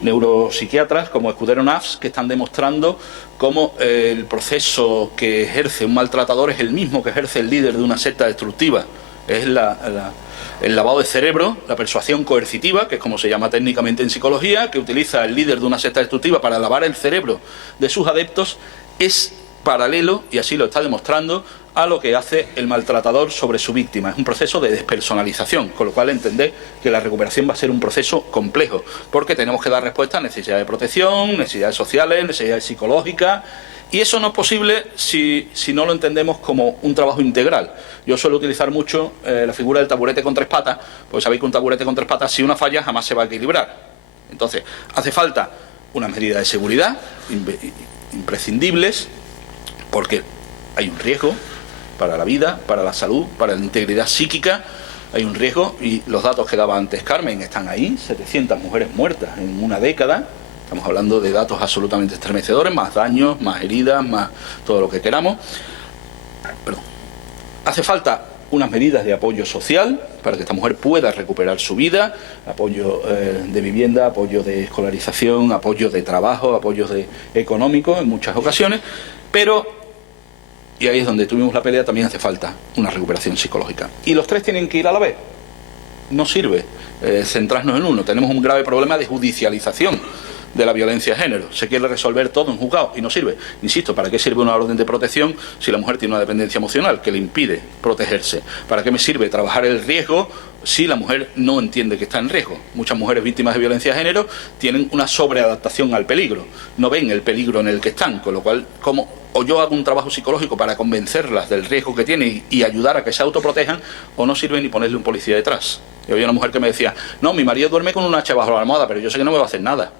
neuropsiquiatras como Escudero Nafs que están demostrando cómo el proceso que ejerce un maltratador es el mismo que ejerce el líder de una secta destructiva. Es el lavado de cerebro, la persuasión coercitiva, que es como se llama técnicamente en psicología, que utiliza el líder de una secta destructiva para lavar el cerebro de sus adeptos, es paralelo, y así lo está demostrando, a lo que hace el maltratador sobre su víctima. Es un proceso de despersonalización, con lo cual entender que la recuperación va a ser un proceso complejo, porque tenemos que dar respuesta a necesidades de protección, necesidades sociales, necesidades psicológicas, y eso no es posible si no lo entendemos como un trabajo integral. Yo suelo utilizar mucho la figura del taburete con tres patas, porque sabéis que un taburete con tres patas, si una falla, jamás se va a equilibrar. Entonces, hace falta unas medidas de seguridad imprescindibles, porque hay un riesgo para la vida, para la salud, para la integridad psíquica. Hay un riesgo, y los datos que daba antes Carmen están ahí: 700 mujeres muertas en una década. Estamos hablando de datos absolutamente estremecedores, más daños, más heridas, más todo lo que queramos. Perdón. Hace falta unas medidas de apoyo social para que esta mujer pueda recuperar su vida, apoyo de vivienda, apoyo de escolarización, apoyo de trabajo, apoyo económico en muchas ocasiones, pero, y ahí es donde tuvimos la pelea, también hace falta una recuperación psicológica. Y los tres tienen que ir a la vez. No sirve centrarnos en uno. Tenemos un grave problema de judicialización de la violencia de género. Se quiere resolver todo en juzgado y no sirve. Insisto, ¿para qué sirve una orden de protección si la mujer tiene una dependencia emocional que le impide protegerse? ¿Para qué me sirve trabajar el riesgo si la mujer no entiende que está en riesgo? Muchas mujeres víctimas de violencia de género tienen una sobreadaptación al peligro, no ven el peligro en el que están, con lo cual, o yo hago un trabajo psicológico para convencerlas del riesgo que tienen y ayudar a que se autoprotejan, o no sirve ni ponerle un policía detrás. Yo había una mujer que me decía: no, mi marido duerme con un hacha bajo la almohada, pero yo sé que no me va a hacer nada.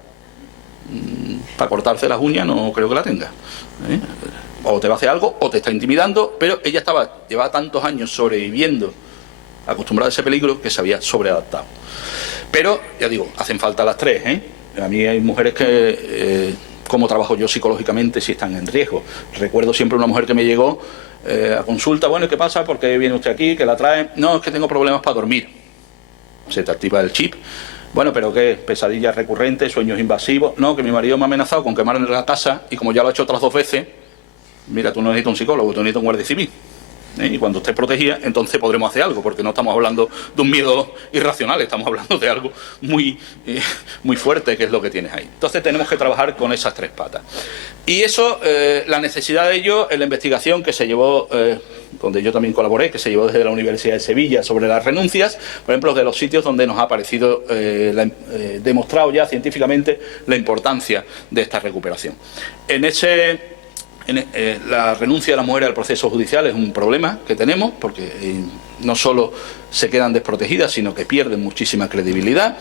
Para cortarse las uñas no creo que la tenga. O te va a hacer algo o te está intimidando, pero ella llevaba tantos años sobreviviendo, acostumbrada a ese peligro, que se había sobreadaptado. Pero, ya digo, hacen falta las tres, A mí hay mujeres que cómo trabajo yo psicológicamente si están en riesgo. Recuerdo siempre una mujer que me llegó a consulta, bueno, ¿y qué pasa? ¿Por qué viene usted aquí? ¿Qué la trae? No, es que tengo problemas para dormir. Se te activa el chip. Bueno, ¿pero qué? ¿Pesadillas recurrentes? ¿Sueños invasivos? No, que mi marido me ha amenazado con quemarme la casa y como ya lo ha hecho otras 2 veces, mira, tú no necesitas un psicólogo, tú necesitas un guardia civil. Y cuando estés protegida, entonces podremos hacer algo, porque no estamos hablando de un miedo irracional, estamos hablando de algo muy fuerte, que es lo que tienes ahí. Entonces tenemos que trabajar con esas 3 patas. Y eso, la necesidad de ello, en la investigación que se llevó, donde yo también colaboré, que se llevó desde la Universidad de Sevilla sobre las renuncias, por ejemplo, de los sitios donde nos ha parecido demostrado ya científicamente la importancia de esta recuperación. La renuncia de las mujeres al proceso judicial es un problema que tenemos, porque no solo se quedan desprotegidas, sino que pierden muchísima credibilidad.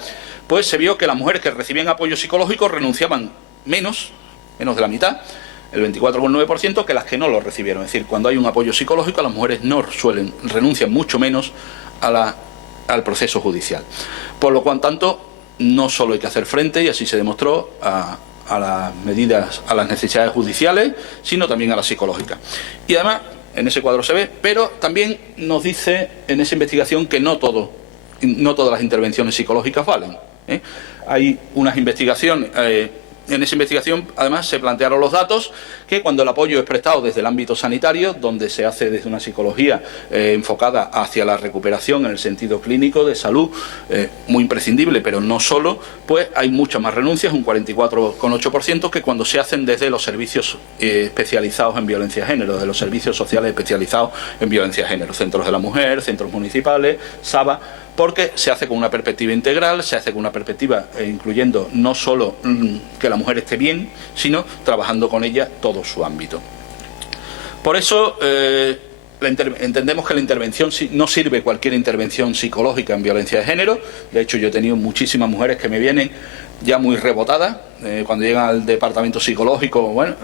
Pues se vio que las mujeres que recibían apoyo psicológico renunciaban menos de la mitad, el 24,9%, que las que no lo recibieron. Es decir, cuando hay un apoyo psicológico, las mujeres renuncian mucho menos al proceso judicial. Por lo cual, tanto, no solo hay que hacer frente, y así se demostró, a las medidas, a las necesidades judiciales, sino también a las psicológicas. Y además, en ese cuadro se ve, pero también nos dice en esa investigación que no todas las intervenciones psicológicas valen. Hay unas investigaciones, en esa investigación además se plantearon los datos que cuando el apoyo es prestado desde el ámbito sanitario, donde se hace desde una psicología enfocada hacia la recuperación en el sentido clínico de salud, muy imprescindible, pero no solo, pues hay muchas más renuncias, un 44,8%, que cuando se hacen desde los servicios especializados en violencia de género, de los servicios sociales especializados en violencia de género, centros de la mujer, centros municipales, SABA, porque se hace con una perspectiva integral, se hace con una perspectiva incluyendo no solo que la mujer esté bien, sino trabajando con ella todo su ámbito. Por eso entendemos que la intervención, no sirve cualquier intervención psicológica en violencia de género. De hecho, yo he tenido muchísimas mujeres que me vienen ya muy rebotadas cuando llegan al departamento psicológico. Bueno,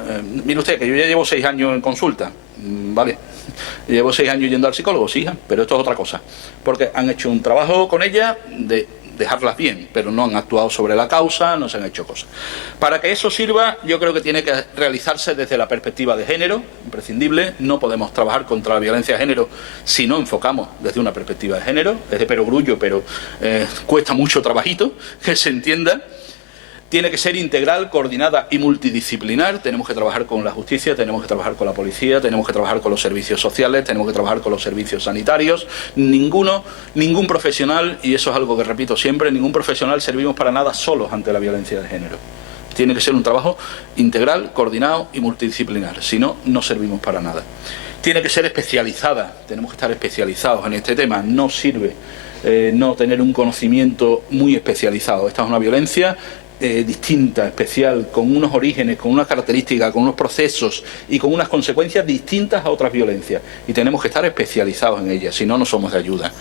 mire usted que yo ya llevo 6 años en consulta, vale, llevo 6 años yendo al psicólogo, sí, hija, pero esto es otra cosa, porque han hecho un trabajo con ella de dejarlas bien, pero no han actuado sobre la causa, no se han hecho cosas. Para que eso sirva, yo creo que tiene que realizarse desde la perspectiva de género, imprescindible. No podemos trabajar contra la violencia de género si no enfocamos desde una perspectiva de género. Es de perogrullo, pero cuesta mucho trabajito que se entienda. Tiene que ser integral, coordinada y multidisciplinar. Tenemos que trabajar con la justicia, tenemos que trabajar con la policía, tenemos que trabajar con los servicios sociales, tenemos que trabajar con los servicios sanitarios. Ningún profesional, y eso es algo que repito siempre, ningún profesional servimos para nada solos ante la violencia de género. Tiene que ser un trabajo integral, coordinado y multidisciplinar. Si no, no servimos para nada. Tiene que ser especializada, tenemos que estar especializados en este tema. No sirve no tener un conocimiento muy especializado. Esta es una violencia distinta, especial, con unos orígenes, con unas características, con unos procesos y con unas consecuencias distintas a otras violencias. Y tenemos que estar especializados en ellas, si no, no somos de ayuda.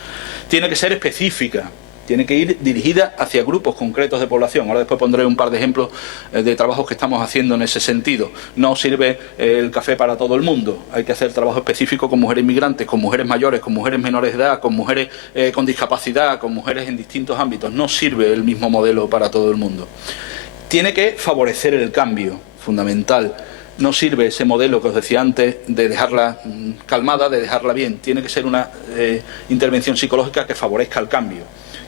Tiene que ser específica, tiene que ir dirigida hacia grupos concretos de población. Ahora después pondré un par de ejemplos de trabajos que estamos haciendo en ese sentido. No sirve el café para todo el mundo. Hay que hacer trabajo específico con mujeres migrantes, con mujeres mayores, con mujeres menores de edad, con mujeres con discapacidad, con mujeres en distintos ámbitos. No sirve el mismo modelo para todo el mundo. Tiene que favorecer el cambio, fundamental. No sirve ese modelo que os decía antes de dejarla calmada, de dejarla bien. Tiene que ser una intervención psicológica que favorezca el cambio.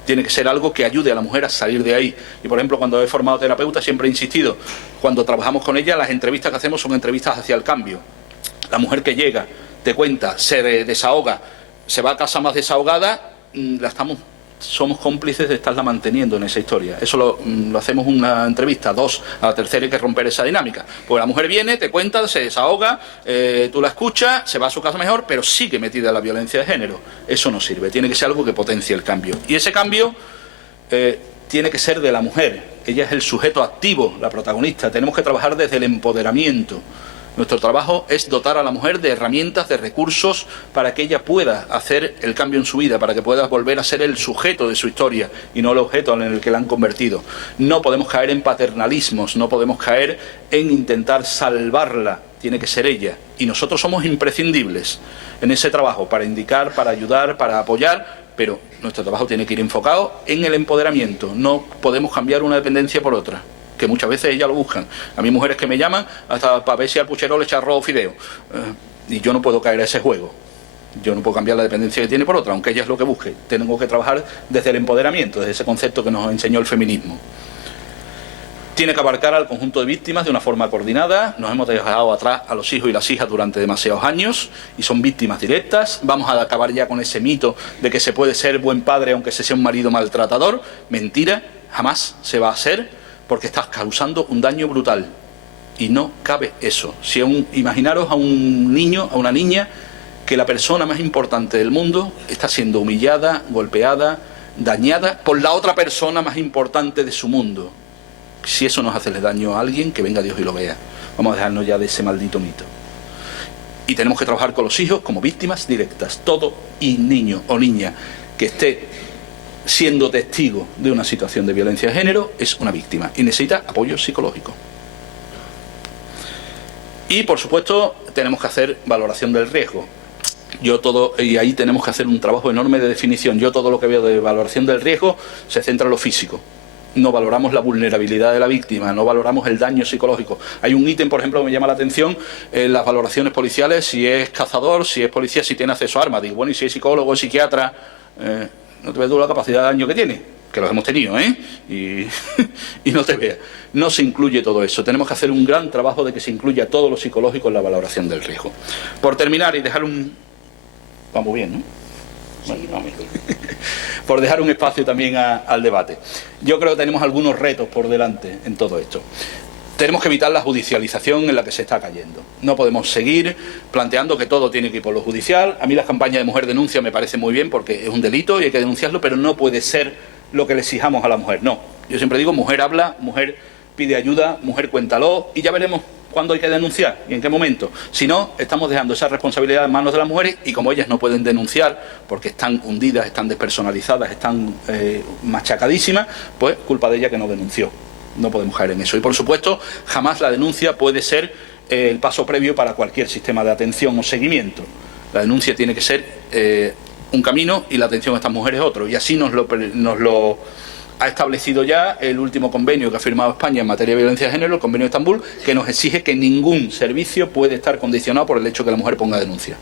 Tiene que ser algo que ayude a la mujer a salir de ahí. Y, por ejemplo, cuando he formado terapeuta siempre he insistido, cuando trabajamos con ella, las entrevistas que hacemos son entrevistas hacia el cambio. La mujer que llega, te cuenta, se desahoga, se va a casa más desahogada, somos cómplices de estarla manteniendo en esa historia. Eso lo hacemos una entrevista, 2, a la tercera hay que romper esa dinámica. Pues la mujer viene, te cuenta, se desahoga, tú la escuchas, se va a su casa mejor, pero sigue metida en la violencia de género. Eso no sirve, tiene que ser algo que potencie el cambio. Y ese cambio tiene que ser de la mujer. Ella es el sujeto activo, la protagonista. Tenemos que trabajar desde el empoderamiento. Nuestro trabajo es dotar a la mujer de herramientas, de recursos para que ella pueda hacer el cambio en su vida, para que pueda volver a ser el sujeto de su historia y no el objeto en el que la han convertido. No podemos caer en paternalismos, no podemos caer en intentar salvarla, tiene que ser ella. Y nosotros somos imprescindibles en ese trabajo para indicar, para ayudar, para apoyar, pero nuestro trabajo tiene que ir enfocado en el empoderamiento. No podemos cambiar una dependencia por otra. que muchas veces ellas lo buscan. A mí mujeres que me llaman hasta para ver si al puchero le echa arroz o fideo. Y yo no puedo caer a ese juego. Yo no puedo cambiar la dependencia que tiene por otra, aunque ella es lo que busque. Tengo que trabajar desde el empoderamiento, desde ese concepto que nos enseñó el feminismo. Tiene que abarcar al conjunto de víctimas de una forma coordinada. Nos hemos dejado atrás a los hijos y las hijas durante demasiados años y son víctimas directas. Vamos a acabar ya con ese mito de que se puede ser buen padre aunque se sea un marido maltratador. Mentira, jamás se va a hacer porque estás causando un daño brutal. Y no cabe eso. Imaginaros a un niño, a una niña, que la persona más importante del mundo está siendo humillada, golpeada, dañada por la otra persona más importante de su mundo. Si eso nos hace daño a alguien, que venga Dios y lo vea. Vamos a dejarnos ya de ese maldito mito. Y tenemos que trabajar con los hijos como víctimas directas. Todo y niño o niña que esté siendo testigo de una situación de violencia de género es una víctima y necesita apoyo psicológico. Y por supuesto tenemos que hacer valoración del riesgo. Y ahí tenemos que hacer un trabajo enorme de definición. Yo todo lo que veo de valoración del riesgo se centra en lo físico. No valoramos la vulnerabilidad de la víctima, no valoramos el daño psicológico. Hay un ítem, por ejemplo, que me llama la atención en las valoraciones policiales: si es cazador, si es policía, si tiene acceso a armas. Digo, bueno, y si es psicólogo, psiquiatra, no te ves tú la capacidad de daño que tiene, que los hemos tenido, y no te veas. No se incluye todo eso. Tenemos que hacer un gran trabajo de que se incluya todo lo psicológico en la valoración del riesgo. Por terminar y dejar un... Vamos bien, ¿no? Bueno, vamos. Por dejar un espacio también al debate. Yo creo que tenemos algunos retos por delante en todo esto. Tenemos que evitar la judicialización en la que se está cayendo. No podemos seguir planteando que todo tiene que ir por lo judicial. A mí las campañas de mujer denuncia me parecen muy bien porque es un delito y hay que denunciarlo, pero no puede ser lo que le exijamos a la mujer. No. Yo siempre digo, mujer habla, mujer pide ayuda, mujer cuéntalo y ya veremos cuándo hay que denunciar y en qué momento. Si no, estamos dejando esa responsabilidad en manos de las mujeres y como ellas no pueden denunciar porque están hundidas, están despersonalizadas, están machacadísimas, pues culpa de ella que no denunció. No podemos caer en eso. Y por supuesto, jamás la denuncia puede ser el paso previo para cualquier sistema de atención o seguimiento. La denuncia tiene que ser un camino y la atención a estas mujeres otro. Y así nos lo ha establecido ya el último convenio que ha firmado España en materia de violencia de género, el convenio de Estambul, que nos exige que ningún servicio puede estar condicionado por el hecho de que la mujer ponga denuncia.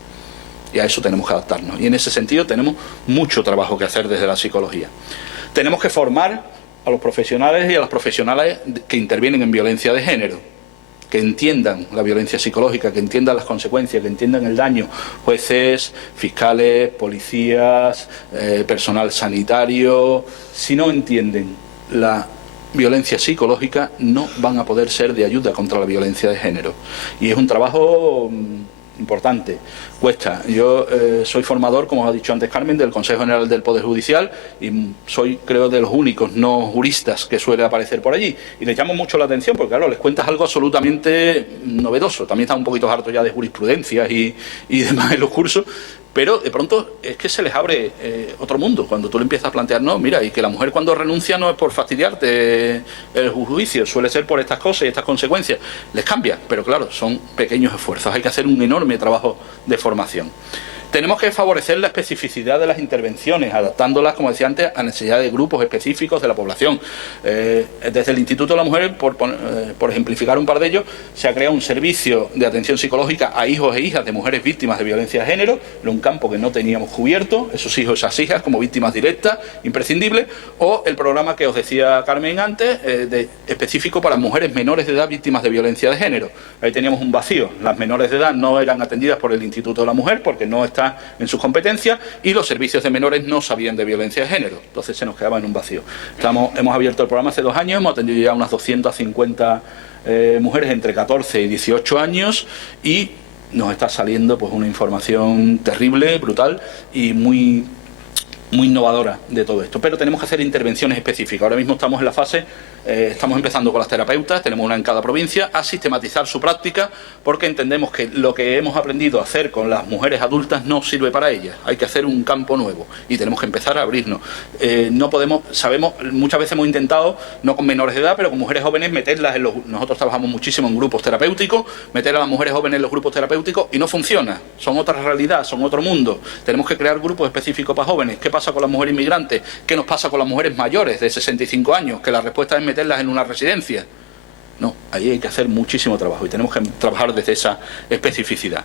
Y a eso tenemos que adaptarnos. Y en ese sentido tenemos mucho trabajo que hacer desde la psicología. Tenemos que formar a los profesionales y a las profesionales que intervienen en violencia de género, que entiendan la violencia psicológica, que entiendan las consecuencias, que entiendan el daño. Jueces, fiscales, policías, personal sanitario. Si no entienden la violencia psicológica, no van a poder ser de ayuda contra la violencia de género. Y es un trabajo importante, cuesta. Yo soy formador, como ha dicho antes Carmen, del Consejo General del Poder Judicial y soy, creo, de los únicos no juristas que suele aparecer por allí. Y les llamo mucho la atención porque, claro, les cuentas algo absolutamente novedoso. También están un poquito hartos ya de jurisprudencias y demás en los cursos, pero de pronto es que se les abre otro mundo cuando tú le empiezas a plantear, no, mira, y que la mujer cuando renuncia no es por fastidiarte el juicio, suele ser por estas cosas y estas consecuencias. Les cambia, pero claro, son pequeños esfuerzos. Hay que hacer un enorme trabajo de formación. Tenemos que favorecer la especificidad de las intervenciones, adaptándolas, como decía antes, a necesidades de grupos específicos de la población. Desde el Instituto de la Mujer, por ejemplificar un par de ellos, se ha creado un servicio de atención psicológica a hijos e hijas de mujeres víctimas de violencia de género, en un campo que no teníamos cubierto, esos hijos y esas hijas como víctimas directas, imprescindibles, o el programa que os decía Carmen antes, específico para mujeres menores de edad víctimas de violencia de género. Ahí teníamos un vacío. Las menores de edad no eran atendidas por el Instituto de la Mujer porque no está en sus competencias y los servicios de menores no sabían de violencia de género, entonces se nos quedaba en un vacío. Hemos abierto el programa hace 2 años, hemos atendido ya unas 250 mujeres entre 14 y 18 años y nos está saliendo pues una información terrible, brutal y muy innovadora de todo esto, pero tenemos que hacer intervenciones específicas. Ahora mismo estamos en la fase, estamos empezando con las terapeutas, tenemos una en cada provincia, a sistematizar su práctica, porque entendemos que lo que hemos aprendido a hacer con las mujeres adultas no sirve para ellas, hay que hacer un campo nuevo y tenemos que empezar a abrirnos. No podemos, sabemos, muchas veces hemos intentado, no con menores de edad, pero con mujeres jóvenes, meterlas en nosotros trabajamos muchísimo en grupos terapéuticos, meter a las mujeres jóvenes en los grupos terapéuticos y no funciona, son otra realidad, son otro mundo. Tenemos que crear grupos específicos para jóvenes. ¿Qué pasa pasa con las mujeres inmigrantes? ¿Qué nos pasa con las mujeres mayores de 65 años? Que la respuesta es meterlas en una residencia. No, ahí hay que hacer muchísimo trabajo y tenemos que trabajar desde esa especificidad.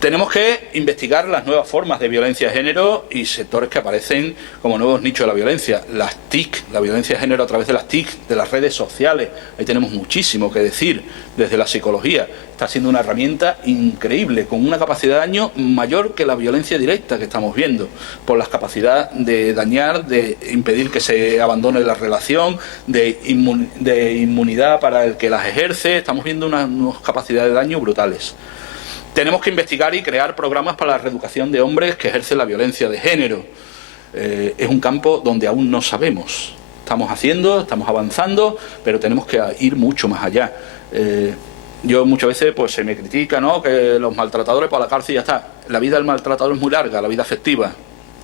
Tenemos que investigar las nuevas formas de violencia de género y sectores que aparecen como nuevos nichos de la violencia. Las TIC, la violencia de género a través de las TIC, de las redes sociales. Ahí tenemos muchísimo que decir desde la psicología. Está siendo una herramienta increíble, con una capacidad de daño mayor que la violencia directa que estamos viendo, por la capacidad de dañar, de impedir que se abandone la relación, de inmunidad para el que las ejerce. Estamos viendo unas capacidades de daño brutales. Tenemos que investigar y crear programas para la reeducación de hombres que ejercen la violencia de género. Es un campo donde aún no sabemos. Estamos avanzando, pero tenemos que ir mucho más allá. Yo muchas veces pues se me critica, ¿no?, que los maltratadores por la cárcel y ya está. La vida del maltratador es muy larga, la vida afectiva.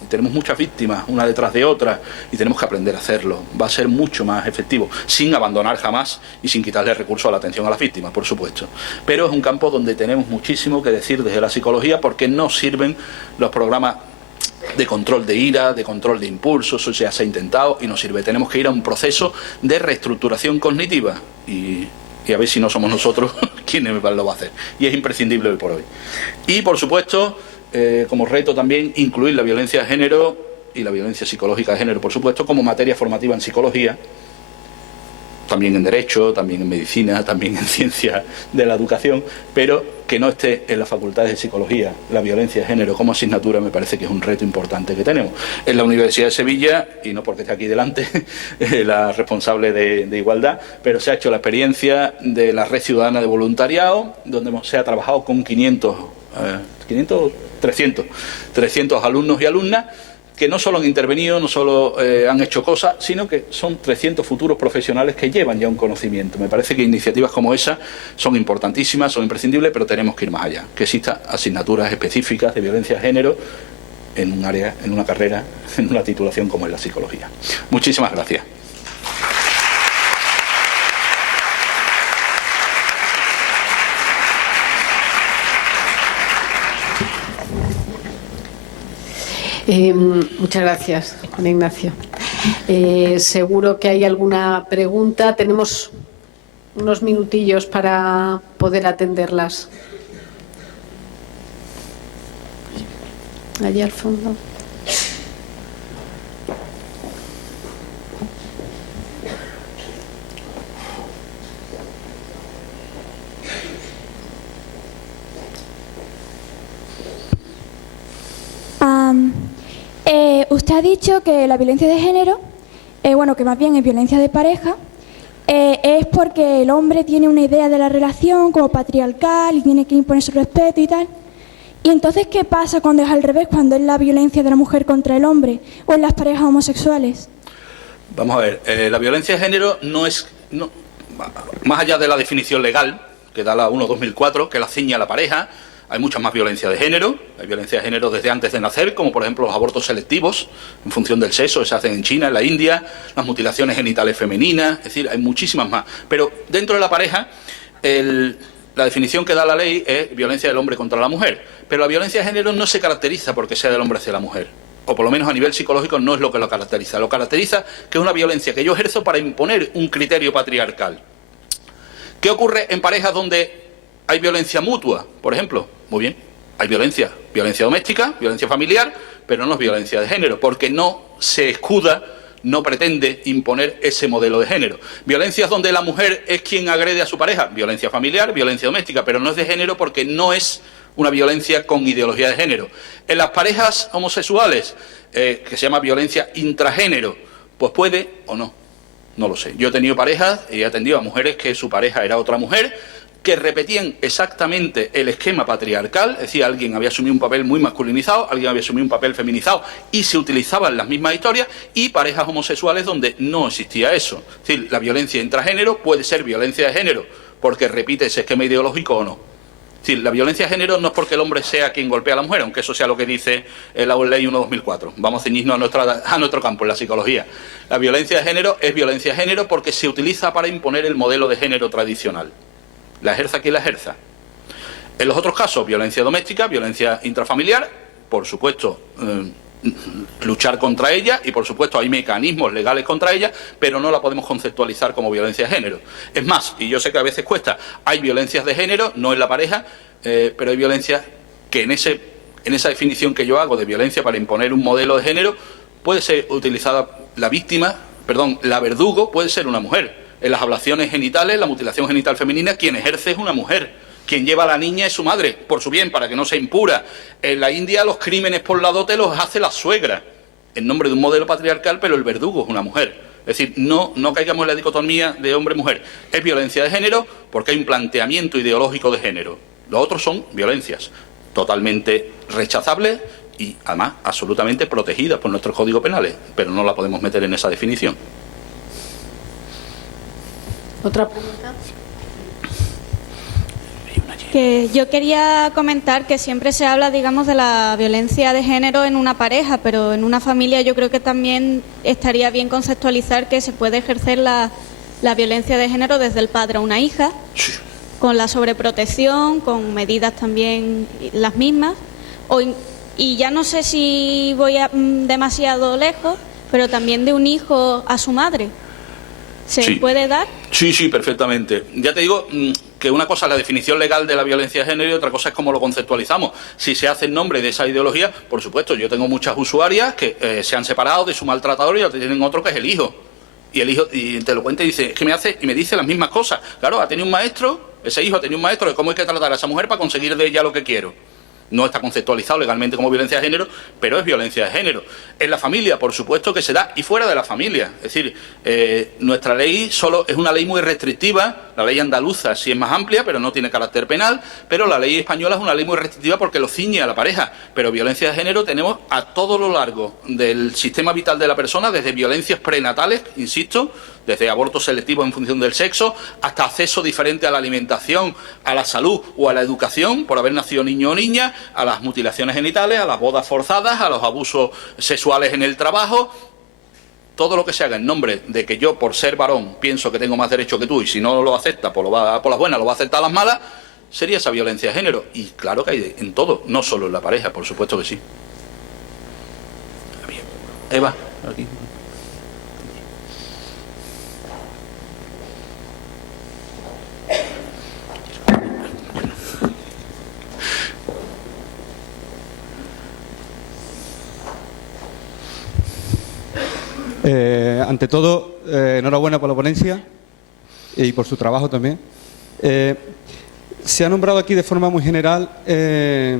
Y tenemos muchas víctimas, una detrás de otra, y tenemos que aprender a hacerlo. Va a ser mucho más efectivo, sin abandonar jamás y sin quitarle recursos a la atención a las víctimas, por supuesto. Pero es un campo donde tenemos muchísimo que decir desde la psicología, porque no sirven los programas de control de ira, de control de impulsos. Eso ya se ha intentado y no sirve. Tenemos que ir a un proceso de reestructuración cognitiva y a ver si no somos nosotros quienes lo va a hacer. Y es imprescindible hoy por hoy. Y, por supuesto, como reto también incluir la violencia de género y la violencia psicológica de género, por supuesto, como materia formativa en psicología, también en Derecho, también en Medicina, también en Ciencia de la Educación, pero que no esté en las facultades de Psicología la violencia de género como asignatura. Me parece que es un reto importante que tenemos. En la Universidad de Sevilla, y no porque esté aquí delante la responsable de Igualdad, pero se ha hecho la experiencia de la Red Ciudadana de Voluntariado, donde se ha trabajado con 300 alumnos y alumnas, que no solo han intervenido, no solo han hecho cosas, sino que son 300 futuros profesionales que llevan ya un conocimiento. Me parece que iniciativas como esa son importantísimas, son imprescindibles, pero tenemos que ir más allá. Que existan asignaturas específicas de violencia de género en un área, en una carrera, en una titulación como es la psicología. Muchísimas gracias. Muchas gracias, Juan Ignacio. Seguro que hay alguna pregunta. Tenemos unos minutillos para poder atenderlas. Allí al fondo. Usted ha dicho que la violencia de género, bueno, que más bien es violencia de pareja, es porque el hombre tiene una idea de la relación como patriarcal y tiene que imponer su respeto y tal. Y entonces, ¿qué pasa cuando es al revés, cuando es la violencia de la mujer contra el hombre o en las parejas homosexuales? Vamos a ver, la violencia de género no es, más allá de la definición legal, que da la 1/2004, que la ciñe a la pareja. Hay mucha más violencia de género, hay violencia de género desde antes de nacer, como por ejemplo los abortos selectivos, en función del sexo, que se hacen en China, en la India, las mutilaciones genitales femeninas, es decir, hay muchísimas más. Pero dentro de la pareja, la definición que da la ley es violencia del hombre contra la mujer. Pero la violencia de género no se caracteriza porque sea del hombre hacia la mujer, o por lo menos a nivel psicológico no es lo que lo caracteriza. Lo caracteriza que es una violencia que yo ejerzo para imponer un criterio patriarcal. ¿Qué ocurre en parejas donde hay violencia mutua, por ejemplo? Muy bien, hay violencia doméstica, violencia familiar, pero no es violencia de género, porque no se escuda, no pretende imponer ese modelo de género. Violencias donde la mujer es quien agrede a su pareja, violencia familiar, violencia doméstica, pero no es de género porque no es una violencia con ideología de género. En las parejas homosexuales, que se llama violencia intragénero, pues puede o no, no lo sé. Yo he tenido parejas y he atendido a mujeres que su pareja era otra mujer, que repetían exactamente el esquema patriarcal, es decir, alguien había asumido un papel muy masculinizado, alguien había asumido un papel feminizado y se utilizaban las mismas historias, y parejas homosexuales donde no existía eso. Es decir, la violencia intragénero puede ser violencia de género porque repite ese esquema ideológico o no. Es decir, la violencia de género no es porque el hombre sea quien golpea a la mujer, aunque eso sea lo que dice la ley 1/2004. Vamos a ceñirnos a nuestro campo, en la psicología. La violencia de género es violencia de género porque se utiliza para imponer el modelo de género tradicional. La ejerza quien la ejerza. En los otros casos, violencia doméstica, violencia intrafamiliar, por supuesto, luchar contra ella y, por supuesto, hay mecanismos legales contra ella, pero no la podemos conceptualizar como violencia de género. Es más, y yo sé que a veces cuesta, hay violencias de género, no en la pareja, pero hay violencias que en esa definición que yo hago de violencia para imponer un modelo de género puede ser utilizada la verdugo puede ser una mujer. En las ablaciones genitales, la mutilación genital femenina, quien ejerce es una mujer. Quien lleva a la niña es su madre, por su bien, para que no sea impura. En la India los crímenes por la dote los hace la suegra, en nombre de un modelo patriarcal, pero el verdugo es una mujer. Es decir, no caigamos en la dicotomía de hombre-mujer. Es violencia de género porque hay un planteamiento ideológico de género. Los otros son violencias totalmente rechazables y, además, absolutamente protegidas por nuestros códigos penales, pero no la podemos meter en esa definición. ¿Otra pregunta? Que yo quería comentar que siempre se habla, digamos, de la violencia de género en una pareja, pero en una familia yo creo que también estaría bien conceptualizar que se puede ejercer la violencia de género desde el padre a una hija, con la sobreprotección, con medidas también las mismas, y ya no sé si voy demasiado lejos, pero también de un hijo a su madre. ¿Se puede dar? Sí, perfectamente. Ya te digo que una cosa es la definición legal de la violencia de género y otra cosa es cómo lo conceptualizamos. Si se hace en nombre de esa ideología, por supuesto, yo tengo muchas usuarias que se han separado de su maltratador y tienen otro que es el hijo. Y el hijo y te lo cuenta y dice, es que me hace y me dice las mismas cosas. Claro, ha tenido un maestro, ese hijo ha tenido un maestro de cómo hay que tratar a esa mujer para conseguir de ella lo que quiero. No está conceptualizado legalmente como violencia de género, pero es violencia de género. En la familia, por supuesto que se da, y fuera de la familia. Es decir, nuestra ley solo es una ley muy restrictiva. La ley andaluza sí es más amplia, pero no tiene carácter penal, pero la ley española es una ley muy restrictiva porque lo ciñe a la pareja. Pero violencia de género tenemos a todo lo largo del sistema vital de la persona, desde violencias prenatales, insisto, desde abortos selectivos en función del sexo, hasta acceso diferente a la alimentación, a la salud o a la educación, por haber nacido niño o niña, a las mutilaciones genitales, a las bodas forzadas, a los abusos sexuales en el trabajo. Todo lo que se haga en nombre de que yo, por ser varón, pienso que tengo más derecho que tú y si no lo acepta, por las buenas, lo va a aceptar a las malas, sería esa violencia de género. Y claro que hay en todo, no solo en la pareja, por supuesto que sí. Eva, aquí. Ante todo, enhorabuena por la ponencia y por su trabajo también. Se ha nombrado aquí de forma muy general, se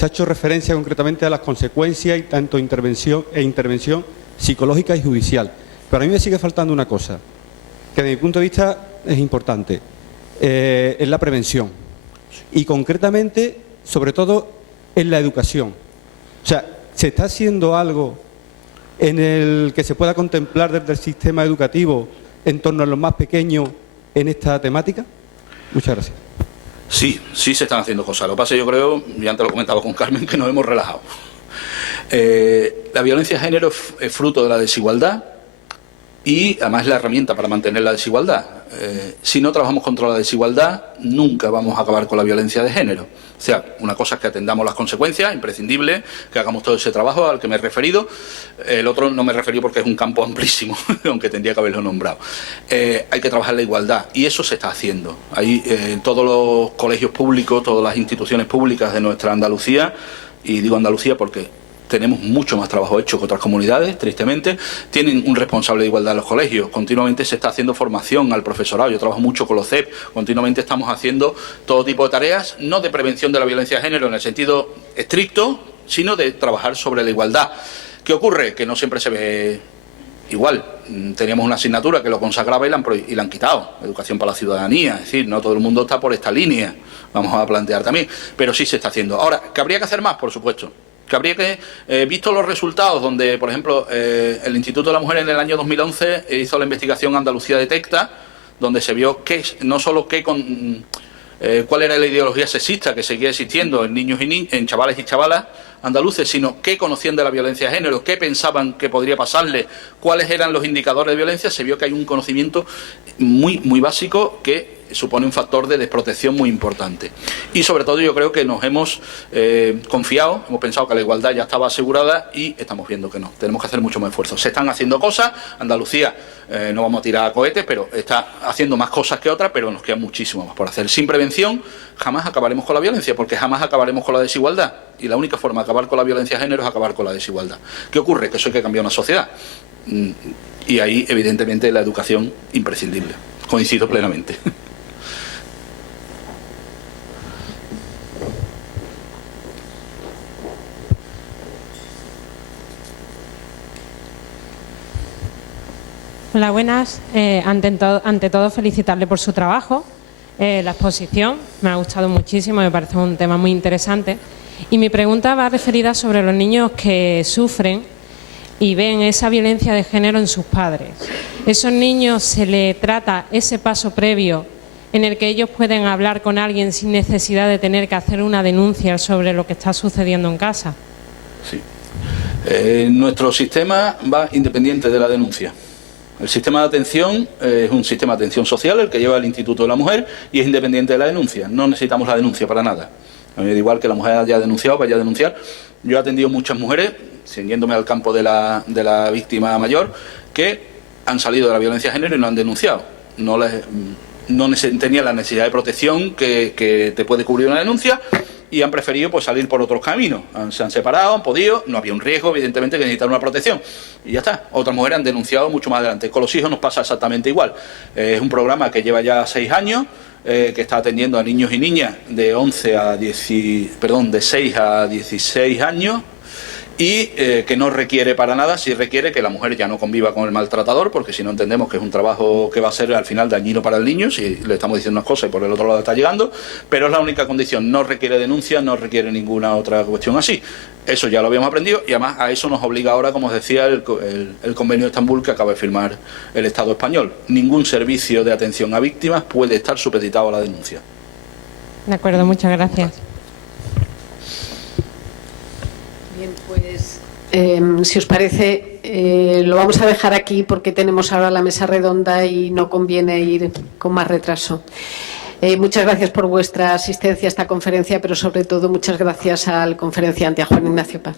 ha hecho referencia concretamente a las consecuencias y tanto intervención psicológica y judicial. Pero a mí me sigue faltando una cosa, que desde mi punto de vista es importante, es la prevención. Y concretamente, sobre todo, en la educación. O sea, ¿se está haciendo algo en el que se pueda contemplar desde el sistema educativo en torno a los más pequeños en esta temática? Muchas gracias. Sí se están haciendo cosas. Lo que pasa, yo creo, y antes lo comentaba con Carmen, que nos hemos relajado. La violencia de género es fruto de la desigualdad y además es la herramienta para mantener la desigualdad. Si no trabajamos contra la desigualdad, nunca vamos a acabar con la violencia de género. O sea, una cosa es que atendamos las consecuencias, imprescindible, que hagamos todo ese trabajo al que me he referido. El otro no me he referido porque es un campo amplísimo, aunque tendría que haberlo nombrado. Hay que trabajar la igualdad y eso se está haciendo. Hay en todos los colegios públicos, todas las instituciones públicas de nuestra Andalucía, y digo Andalucía porque tenemos mucho más trabajo hecho que otras comunidades, tristemente, tienen un responsable de igualdad en los colegios, continuamente se está haciendo formación al profesorado, yo trabajo mucho con los CEP, continuamente estamos haciendo todo tipo de tareas, no de prevención de la violencia de género en el sentido estricto, sino de trabajar sobre la igualdad. ¿Qué ocurre? Que no siempre se ve igual. Teníamos una asignatura que lo consagraba y la han quitado, educación para la ciudadanía, es decir, no todo el mundo está por esta línea, vamos a plantear también, pero sí se está haciendo. Ahora, ¿que habría que hacer más? Por supuesto. Que habría que, visto los resultados donde, por ejemplo, el Instituto de la Mujer en el año 2011 hizo la investigación Andalucía Detecta, donde se vio que no solo cuál era la ideología sexista que seguía existiendo en niños y en chavales y chavalas andaluces, sino qué conocían de la violencia de género, qué pensaban que podría pasarle, cuáles eran los indicadores de violencia, se vio que hay un conocimiento muy básico que supone un factor de desprotección muy importante. Y sobre todo yo creo que nos hemos confiado, hemos pensado que la igualdad ya estaba asegurada y estamos viendo que no. Tenemos que hacer mucho más esfuerzo. Se están haciendo cosas, Andalucía no vamos a tirar a cohetes, pero está haciendo más cosas que otras, pero nos queda muchísimo más por hacer. Sin prevención jamás acabaremos con la violencia, porque jamás acabaremos con la desigualdad. Y la única forma de acabar con la violencia de género es acabar con la desigualdad. ¿Qué ocurre? Que eso hay que cambiar una sociedad. Y ahí, evidentemente, la educación imprescindible. Coincido plenamente. Hola, buenas. Ante todo, felicitarle por su trabajo. La exposición me ha gustado muchísimo, me parece un tema muy interesante. Y mi pregunta va referida sobre los niños que sufren y ven esa violencia de género en sus padres. ¿Esos niños se les trata ese paso previo en el que ellos pueden hablar con alguien sin necesidad de tener que hacer una denuncia sobre lo que está sucediendo en casa? Sí. Nuestro sistema va independiente de la denuncia. El sistema de atención es un sistema de atención social, el que lleva el Instituto de la Mujer, y es independiente de la denuncia. No necesitamos la denuncia para nada. A mí me da igual que la mujer haya denunciado, vaya a denunciar. Yo he atendido muchas mujeres, siguiéndome al campo de la víctima mayor, que han salido de la violencia de género y no han denunciado. No tenían la necesidad de protección que te puede cubrir una denuncia, y han preferido pues salir por otros caminos. Se han separado, han podido, no había un riesgo, evidentemente, que necesitan una protección. Y ya está. Otras mujeres han denunciado mucho más adelante. Con los hijos nos pasa exactamente igual. Es un programa que lleva ya 6 años, que está atendiendo a niños y niñas de 6 a 16 años, y que no requiere para nada, sí requiere que la mujer ya no conviva con el maltratador, porque si no entendemos que es un trabajo que va a ser al final dañino para el niño, si le estamos diciendo unas cosas y por el otro lado está llegando, pero es la única condición, no requiere denuncia, no requiere ninguna otra cuestión así. Eso ya lo habíamos aprendido y además a eso nos obliga ahora, como os decía, el convenio de Estambul que acaba de firmar el Estado español. Ningún servicio de atención a víctimas puede estar supeditado a la denuncia. De acuerdo, muchas gracias. Bien, pues si os parece, lo vamos a dejar aquí porque tenemos ahora la mesa redonda y no conviene ir con más retraso. Muchas gracias por vuestra asistencia a esta conferencia, pero sobre todo muchas gracias al conferenciante, a Juan Ignacio Paz.